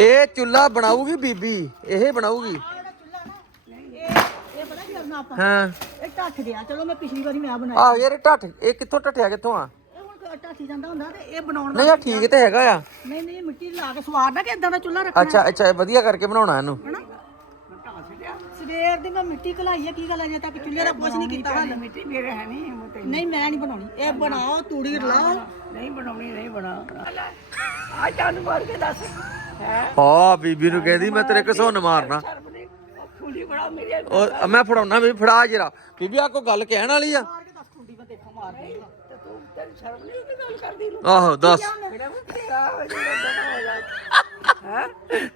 ਇਹ ਚੁੱਲਾ ਬਣਾਊਗੀ ਬੀਬੀ ਇਹ ਬਣਾਊਗੀ ਜਿਹੜਾ ਚੁੱਲ੍ਹਾ ਨਾ ਇਹ ਆਪਾਂ। ਹਾਂ। ਇਹ ਢੱਠ ਗਿਆ ਚਲੋ ਮੈਂ ਪਿਛਲੀ ਵਾਰੀ ਮੈਂ ਬਣਾਇਆ ਆਹ ਯਾਰ ਇਹ ਢੱਠ ਇਹ ਕਿੱਥੋਂ ਢੱਠਿਆ ਕਿੱਥੋਂ ਆ? ਇਹ ਹੁਣ ਜਾਂਦਾ ਹੁੰਦਾ ਤੇ ਇਹ ਬਣਾਉਣ ਨਹੀਂ ਆ ਠੀਕ ਤੇ ਹੈਗਾ ਆ। ਨਹੀਂ ਨਹੀਂ ਮਿੱਟੀ ਲਾ ਕੇ ਸਵਾਦ ਨਾ ਕਿ ਇਦਾਂ ਦਾ ਚੁੱਲ੍ਹਾ ਰੱਖਣਾ? ਅੱਛਾ ਅੱਛਾ ਇਹ ਵਧੀਆ ਕਰਕੇ ਬਣਾਉਣਾ ਇਹਨੂੰ। ਹਨਾ? ਸਵੇਰ ਦੀ ਮੈਂ ਮਿੱਟੀ ਘਲਾਈ ਆ ਕੀ ਗੱਲ ਅਜੇ ਤੱਕ ਚੁੱਲ੍ਹੇ ਦਾ ਕੁਝ ਨਹੀਂ ਕੀਤਾ ਹਾਲੇ। ਮਿੱਟੀ ਮੇਰੇ ਹੈ ਨਹੀਂ ਮੈਂ ਨਹੀਂ ਬਣਾਉਣੀ। ਇਹ ਬਣਾਓ ਤੂੜੀ ਰਲਾਓ। ਨਹੀਂ ਬਣਾਉਣੀ ਨਹੀਂ ਬਣਾ। ਆ ਜਾਨ ਮਾਰ ਕੇ ਦੱਸ। ਹੈ? ਹਾਂ ਬੀਬੀ ਨੂੰ ਕਹਿੰਦੀ ਮੈਂ ਤੇਰੇ ਘਸੋਨ ਮਾਰਨਾ। ਸ਼ਰਮ ਨਹੀਂ ਉਹ ਖੁੰਡੀ ਬੜਾ ਮੇਰੇ ਉਹ ਮੈਂ ਫੜਾਉਣਾ ਵੀ ਫੜਾ ਜਰਾ। ਬੀਬੀ ਆ ਕੋਈ ਗੱਲ ਕਹਿਣ ਵਾਲੀ ਆ? ਮਾਰ ਕੇ ਦੱਸ ਖੁੰਡੀ ਮੈਂ ਦੇਖਾਂ ਮਾਰ ਕੇ। ਤੇ ਤੂੰ ਤੇਰੀ ਸ਼ਰਮ ਨਹੀਂ ਉਹਦੀ ਗੱਲ ਕਰਦੀ ਨੂੰ? ਆਹੋ ਦੱਸ। ਹੋ?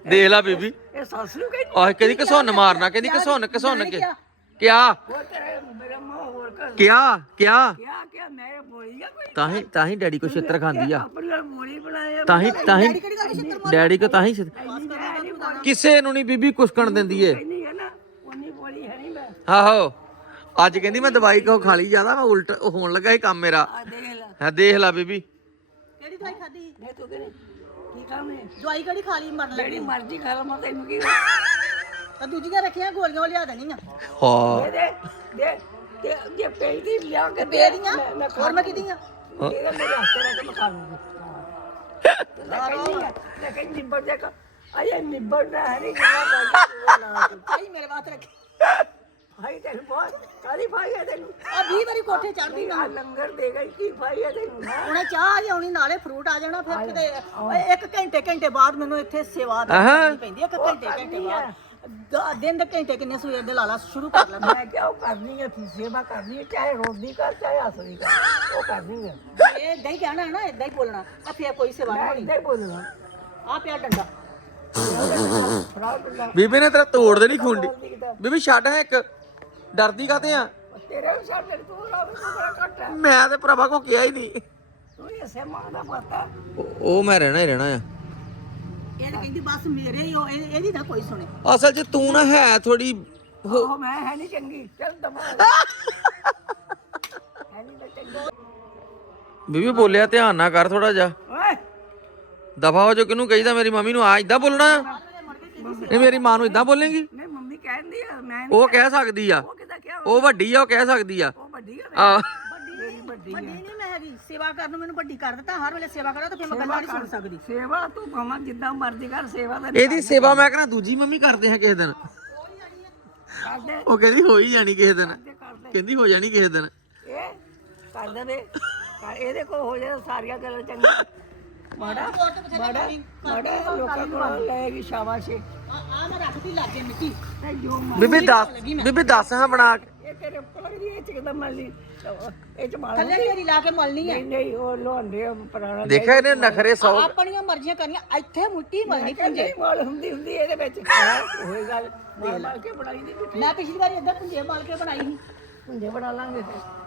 ਦੇਖ ਲੈ ਬੀਬੀ। ਇਹ ਸੱਸ ਨੂੰ ਕਹਿੰਦੀ ਆਹ ਕਹਿੰਦੀ ਘਸੋਨ ਮਾਰਨਾ ਕਹਿੰਦੀ ਘਸੋਨ ਘਸੋਨ ਕੇ ਕਿਆ? ਉਹ ਤੇਰੇ ਮੇਰੇ ਮਾਂ ਹੋਰ ਕਰ ਕਿਆ? ਕਿਆ? ਕਿਆ ਕਿਆ? ਮੈਂ ਬੋਲੀ ਆ ਕੋਈ? ਤਾਂ ਹੀ ਤਾਂ ਹੀ ਡੈਡੀ ਕੋ ਛਿੱਤਰ ਖਾਂਦੀ ਆ। ਤਾਂ ਹੀ ਤਾਂ ਹੀ ਡੈਡੀ ਕੋ ਤਾਂ ਹੀ ਕਿਸੇ ਨੂੰ ਨਹੀਂ ਬੀਬੀ ਕੁਸਕਣ ਦਿੰਦੀ ਏ ਹੈ ਨਾ ਉਨੀ ਬੋਲੀ ਹੈ ਨਹੀਂ ਮੈਂ ਆਹੋ। ਅੱਜ ਕਹਿੰਦੀ ਮੈਂ ਦਵਾਈ ਕੋ ਖਾ ਲਈ ਜ਼ਿਆਦਾ ਮੈਂ ਉਲਟ ਹੋਣ ਲੱਗਾ ਸੀ ਕੰਮ ਮੇਰਾ। ਆ ਦੇਖ ਲੈ। ਹੈ ਦੇਖ ਲੈ ਬੀਬੀ। ਕਿਹੜੀ ਦਵਾਈ ਖਾਦੀ ਮੈਂ ਤੂੰ ਕਹਿੰਦੀ ਕੀ ਕੰਮ ਹੈ ਦਵਾਈ ਕਿਹੜੀ ਖਾ ਲਈ ਮਰਨ ਲੱਗੀ। ਮਰਜ਼ੀ ਖਾ ਲਵਾਂ ਤੈਨੂੰ ਕੀ ਤਾਂ ਦੂਜੀਆਂ ਰੱਖੀਆਂ ਗੋਲੀਆਂ ਉਹ ਲਿਆ ਦੇਣੀਆਂ। ਹਾਂ। ਦੇ ਦੇ ਤੇ ਜੇ ਪੈਂਦੀ ਲਿਆ ਕੇ ਦੇ ਦੀਆਂ ਹੋਰ ਮੈਂ ਕਿਦੀਆਂ ਇਹਦੇ ਮੇਰੇ ਹੱਥ ਰੱਖ ਕੇ ਖਾ ਲੂੰਗੀ। ਲੈ ਕਹਿੰਦੀ ਲੈ ਕਹਿੰਦੀ ਨਿਬੜ ਜਾ ਕਰ ਅਜੇ ਨਿਬੜਦਾ ਹੈ ਨਹੀਂ ਜਿਹੜਾ ਭਾਈ ਮੇਰੇ ਬਾਤ ਰੱਖੀ। ਭਾਈ ਤੈਨੂੰ ਬਹੁਤ ਕਾਦੀ ਭਾਈ ਹੈ ਤੈਨੂੰ। ਆ 20 ਵਾਰੀ ਕੋਠੇ ਚੜਦੀ ਆ ਲੰਗਰ ਦੇ ਗਈ ਕੀ ਭਾਈ ਹੈ ਤੈਨੂੰ ਹੈਂ? ਉਹਨੇ ਚਾਹ ਲਿਆਉਣੀ ਨਾਲੇ ਫਰੂਟ ਆ ਜਾਣਾ ਫਿਰ ਕਿਤੇ ਓਏ ਇੱਕ ਘੰਟੇ ਘੰਟੇ ਬਾਅਦ ਮੈਨੂੰ ਇੱਥੇ ਸੇਵਾ ਆਹਾਂ। ਕਰਨੀ ਪੈਂਦੀ ਹੈ ਇੱਕ ਘੰਟੇ ਘੰਟੇ ਬਾਅਦ। ਦ- ਦਿਨ ਦੇ ਘੰਟੇ ਕਿੰਨੇ ਸਵੇਰ ਦੇ ਲਾਲਾ ਸ਼ੁਰੂ ਕਰ ਲੈਂਦਾ। ਮੈਂ ਕਿਹਾ ਉਹ ਕਰਨੀ ਹੈ ਫਿਰ ਸੇਵਾ ਕਰਨੀ ਹੈ ਚਾਹੇ ਰੋਦੀ ਕਰ ਚਾਹੇ ਹੱਸਦੀ ਕਰ ਉਹ ਕਰਨੀ ਹੈ। ਇਹ ਇਦਾਂ ਹੀ ਕਹਿਣਾ ਹੈ ਨਾ ਇਦਾਂ ਹੀ ਬੋਲਣਾ ਤਾਂ ਫਿਰ ਕੋਈ ਸੇਵਾ ਨਹੀਂ ਮੈਂ ਹੋਣੀ। ਇੱਦਾਂ ਹੀ ਬੋਲਣਾ। ਆ ਪਿਆ ਡੰਡਾ। ਬੀਬੀ ਨੇ ਤੇਰਾ ਤੋੜ ਦੇਣੀ ਖੁੰਡੀ। ਬੀਬੀ ਛੱਡ ਹੈ ਇੱਕ। ਡਰਦੀ ਕਾਤੇ ਆ? ਤੇਰੇ ਸਾਡੇ ਤੂੰ ਰਾਵੀ ਤੂੰ ਬੜਾ ਘੱਟ ਹੈ ਮੈਂ ਤੇ ਭਰਾਵਾ ਕੋ ਕਿਹਾ ਹੀ ਨਹੀਂ। ਤੂੰ ਇਸੇ ਮਾਂ ਦਾ ਪਤਾ ਉਹ- ਉਹ ਮੈਂ ਰਹਿਣਾ ਹੀ ਰਹਿਣਾ ਆ। ਇਹ ਤਾਂ ਕਹਿੰਦੀ ਬਸ ਮੇਰੇ ਹੀ ਉਹ ਇਹ- ਇਹਦੀ ਨਾ ਕੋਈ ਸੁਣੇ। ਅਸਲ 'ਚ ਤੂੰ ਨਾ ਹੈ ਥੋੜੀ ਉਹ ਮੈਂ ਹੈ ਨਹੀਂ ਚੰਗੀ। ਚੱਲ ਦਮਾ ਹੈ ਨਹੀਂ ਤਾਂ ਚੰਗੀ। ਬੀਬੀ ਬੋਲਿਆ ਧਿਆਨ ਨਾ ਕਰ ਥੋੜਾ ਜਿਹਾ। ਓਏ। ਦਫਾ ਹੋ ਜੋ ਕਿਨੂੰ ਕਹੀਦਾ ਮੇਰੀ ਮੰਮੀ ਨੂੰ? ਆ ਇਦਾਂ ਬੋਲਣਾ ਆ? ਇਹ ਮੇਰੀ ਮਾਂ ਨੂੰ ਇਦਾਂ ਬੋਲੇਂਗੀ? ਨਹੀਂ ਮੰਮੀ ਕਹਿੰਦੀ ਆ ਮੈਂ ਉਹ ਕਹਿ ਸਕਦੀ ਆ। ਉਹ ਉਹ ਵੱਡੀ ਆ ਉਹ ਕਹਿ ਸਕਦੀ ਆ। ਉਹ ਵੱਡੀ ਆ ਵੱਡੀ ਵੱਡੀ ਨਹੀਂ ਮੈਂ ਹੈਗੀ। ਸੇਵਾ ਕਰਨ ਨੂੰ ਮੈਨੂੰ ਵੱਡੀ ਕਰ ਦਿੱਤਾ ਹਰ ਵੇਲੇ ਸੇਵਾ ਕਰਾਂ ਤਾਂ ਫਿਰ ਮੈਂ ਗੱਲਾਂ ਨਹੀਂ ਸੁਣ ਸਕਦੀ। ਸੇਵਾ ਤੂੰ ਭਾਵੇਂ ਜਿੱਦਾਂ ਮਰਜ਼ੀ ਕਰ ਸੇਵਾ ਤਾਂ ਇਹਦੀ ਸੇਵਾ ਮੈਂ ਕਹਿੰਦਾ ਦੂਜੀ ਮੰਮੀ ਕਰਦੇ ਆ ਕਿਸੇ ਦਿਨ। ਉਹ ਕਹਿੰਦੀ ਹੋ ਹੀ ਜਾਣੀ ਕਿਸੇ ਦਿਨ। ਕਹਿੰਦੀ ਹੋ ਜਾਣੀ ਕਿਸੇ ਦਿਨ। ਇਹ ਕਰ ਦੇਵੇ। ਕਰ- ਇਹਦੇ ਕੋਲ ਹੋ ਜਾਏ ਸਾਰੀਆਂ ਗੱਲਾਂ ਚੰਗੀਆਂ। ਮਾੜਾ ਮਾੜਾ ਮਾੜਾ ਲੋਕਾਂ ਕੋਲ ਲੈ ਗਈ ਸ਼ਾਬਾਸ਼। ਇਹ ਆ ਆ ਮੈਂ ਰੱਖਦੀ ਲਾਗੇ ਮਿੱਟੀ। ਤੇ ਜੋ ਮ- ਬੀਬੀ ਦੱਸ ਬੀਬੀ ਦੱਸ ਹਾਂ ਬਣਾ ਕੇ। ਇਹ ਤੇਰੇ ਉੱਪਰ ਲੱਗਦੀ ਇਹ ਚ ਕਿਦਾਂ ਮਲ ਲਈ? ਇਹ ਚ ਮਾਲ ਥੱਲੇ ਢੇਰੀ ਲਾ ਕੇ ਮਲਣੀ ਹੈ ਨਹੀਂ ਨਹੀਂ ਉਹ ਲੋਹੰਦੇ ਪੁਰਾਣਾ ਦੇਖਿਆ ਇਹਨੇ ਨਖਰੇ ਸੌ ਆਪਣੀਆਂ ਮਰਜ਼ੀਆਂ ਕਰਨੀਆਂ ਇੱਥੇ ਮੁੱਟੀ ਮਲਣੀ ਪੁੰਜੇ ਨਹੀਂ ਮਾਲ ਹੁੰਦੀ ਹੁੰਦੀ ਇਹਦੇ ਵਿੱਚ ਉਹੀ ਗੱਲ। ਮਾਲ ਕੇ ਬਣਾਈ ਦੀ ਮੈਂ ਪਿਛਲੀ ਵਾਰੀ ਇਦਾਂ ਪੁੰਜੇ ਮਲ ਕੇ ਬਣਾਈ ਸੀ। ਹੁੰਦੇ ਬਣਾ ਲਾਂਗੇ ਫਿਰ।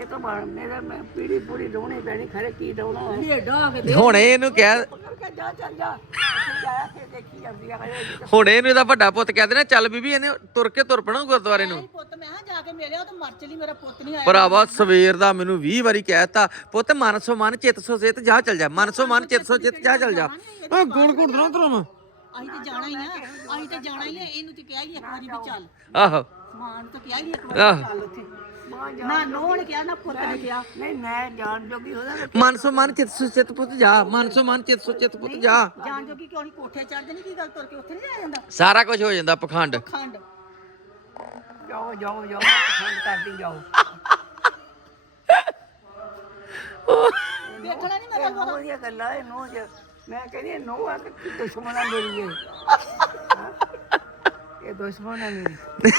ਇਹ ਤਾਂ ਬਣ ਮੇਰਾ ਮੈਂ ਪੀੜੀ ਪੂੜੀ ਡੋਣੀ ਪੈਣੀ ਖਰੇ ਕੀ ਡੋਣਾ ਹੈ? ਢੇਡਾ ਆ ਕੇ ਹੁਣ ਇਹਨੂੰ ਕਹਿ ਪਕੜ ਕੇ ਜਾ ਚੱਲ ਜਾ। ਉੱਥੇ ਜਾਇਆ ਫਿਰ ਦੇਖੀ ਜਾਂਦੀ ਆ ਹਜੇ ਹੁਣ ਇਹਨੂੰ ਇਹਦਾ ਵੱਡਾ ਪੁੱਤ ਕਹਿ ਦੇਣਾ ਚੱਲ ਬੀਬੀ ਇਹਨੇ ਤੁਰ ਕੇ ਤੁਰ ਪਣਾ ਗੁਰਦੁਆਰੇ ਨੂੰ। ਪੁੱਤ ਮੈਂ ਕਿਹਾ ਜਾ ਕੇ ਮਿਲਿਆ ਉਹ ਤਾਂ ਮਰ ਚਲੀ ਮੇਰਾ ਪੁੱਤ ਨਹੀਂ ਆਇਆ। ਭਰਾਵਾ ਸਵੇਰ ਦਾ ਮੈਨੂੰ 20 ਵਾਰੀ ਕਹਿਤਾ ਪੁੱਤ ਮਨ ਸੋ ਮਨ ਚਿੱਤ ਸੋ ਚਿੱਤ ਜਾ ਚੱਲ ਜਾ। ਮਨ ਸੋ ਮਨ ਚਿੱਤ ਸੋ ਚਿੱਤ ਜਾ ਚੱਲ ਜਾ। ਓ ਗੁਣ ਗੁਣ ਨਾ ਤਰਮ ਅਸੀਂ ਤੇ ਜਾਣਾ ਹੀ ਆ ਅਸੀਂ ਤੇ ਜਾਣਾ ਹੀ ਆ ਇਹਨੂੰ ਤੇ ਕਿਹਾ ਹੀ ਇੱਕ ਵਾਰੀ ਵੀ ਚੱਲ। ਆਹੋ। ਸਮਾਨ ਤਾਂ ਕਿਹਾ ਹੀ ਇੱਕ ਵਾਰੀ ਚੱਲ ਉੱਥੇ। ਨਾ ਨੋਹ ਨੇ ਕਿਹਾ ਨਾ ਪੁੱਤ ਨੇ ਕਿਹਾ। ਨਹੀਂ ਮੈਂ ਜਾਣ ਜੋਗੀ ਉਹਦਾ ਮਨ ਸੋ ਮਨ ਚਿੱਤ ਸੋ ਚਿੱਤ ਪੁੱਤ ਜਾ ਮਨ ਸੋ ਮਨ ਚਿੱਤ ਸੋ ਚਿੱਤ ਪੁੱਤ ਜਾ। ਜਾਣ ਜੋਗੀ ਕਿਉਂ ਨਹੀਂ? ਕੋਠੇ ਚੜਦੇ ਨਹੀਂ ਕੀ ਗੱਲ ਤੁਰ ਕੇ ਉੱਥੇ ਨਹੀਂ ਜਾਇਆ ਜਾਂਦਾ? ਸਾਰਾ ਕੁਝ ਹੋ ਜਾਂਦਾ ਪਖੰਡ। ਖੰਡ ਜਾਓ ਜਾਓ ਜਾਓ ਪਸੰਦ ਕਰਦੀ ਜਾਓ। ਵੇਖਣਾ ਨਹੀਂ ਮੈਂ ਇਹ ਨੋ ਦੀਆਂ ਗੱਲਾਂ ਇਹ ਨੋ ਮੈਂ ਕਹਿੰਦੀ ਨੋ ਆ ਕਿ ਦੁਸ਼ਮਣ ਮੇਰੀ ਇਹ? ਹਾਂ? ਇਹ ਦੁਸ਼ਮਣ ਮੇਰੀ।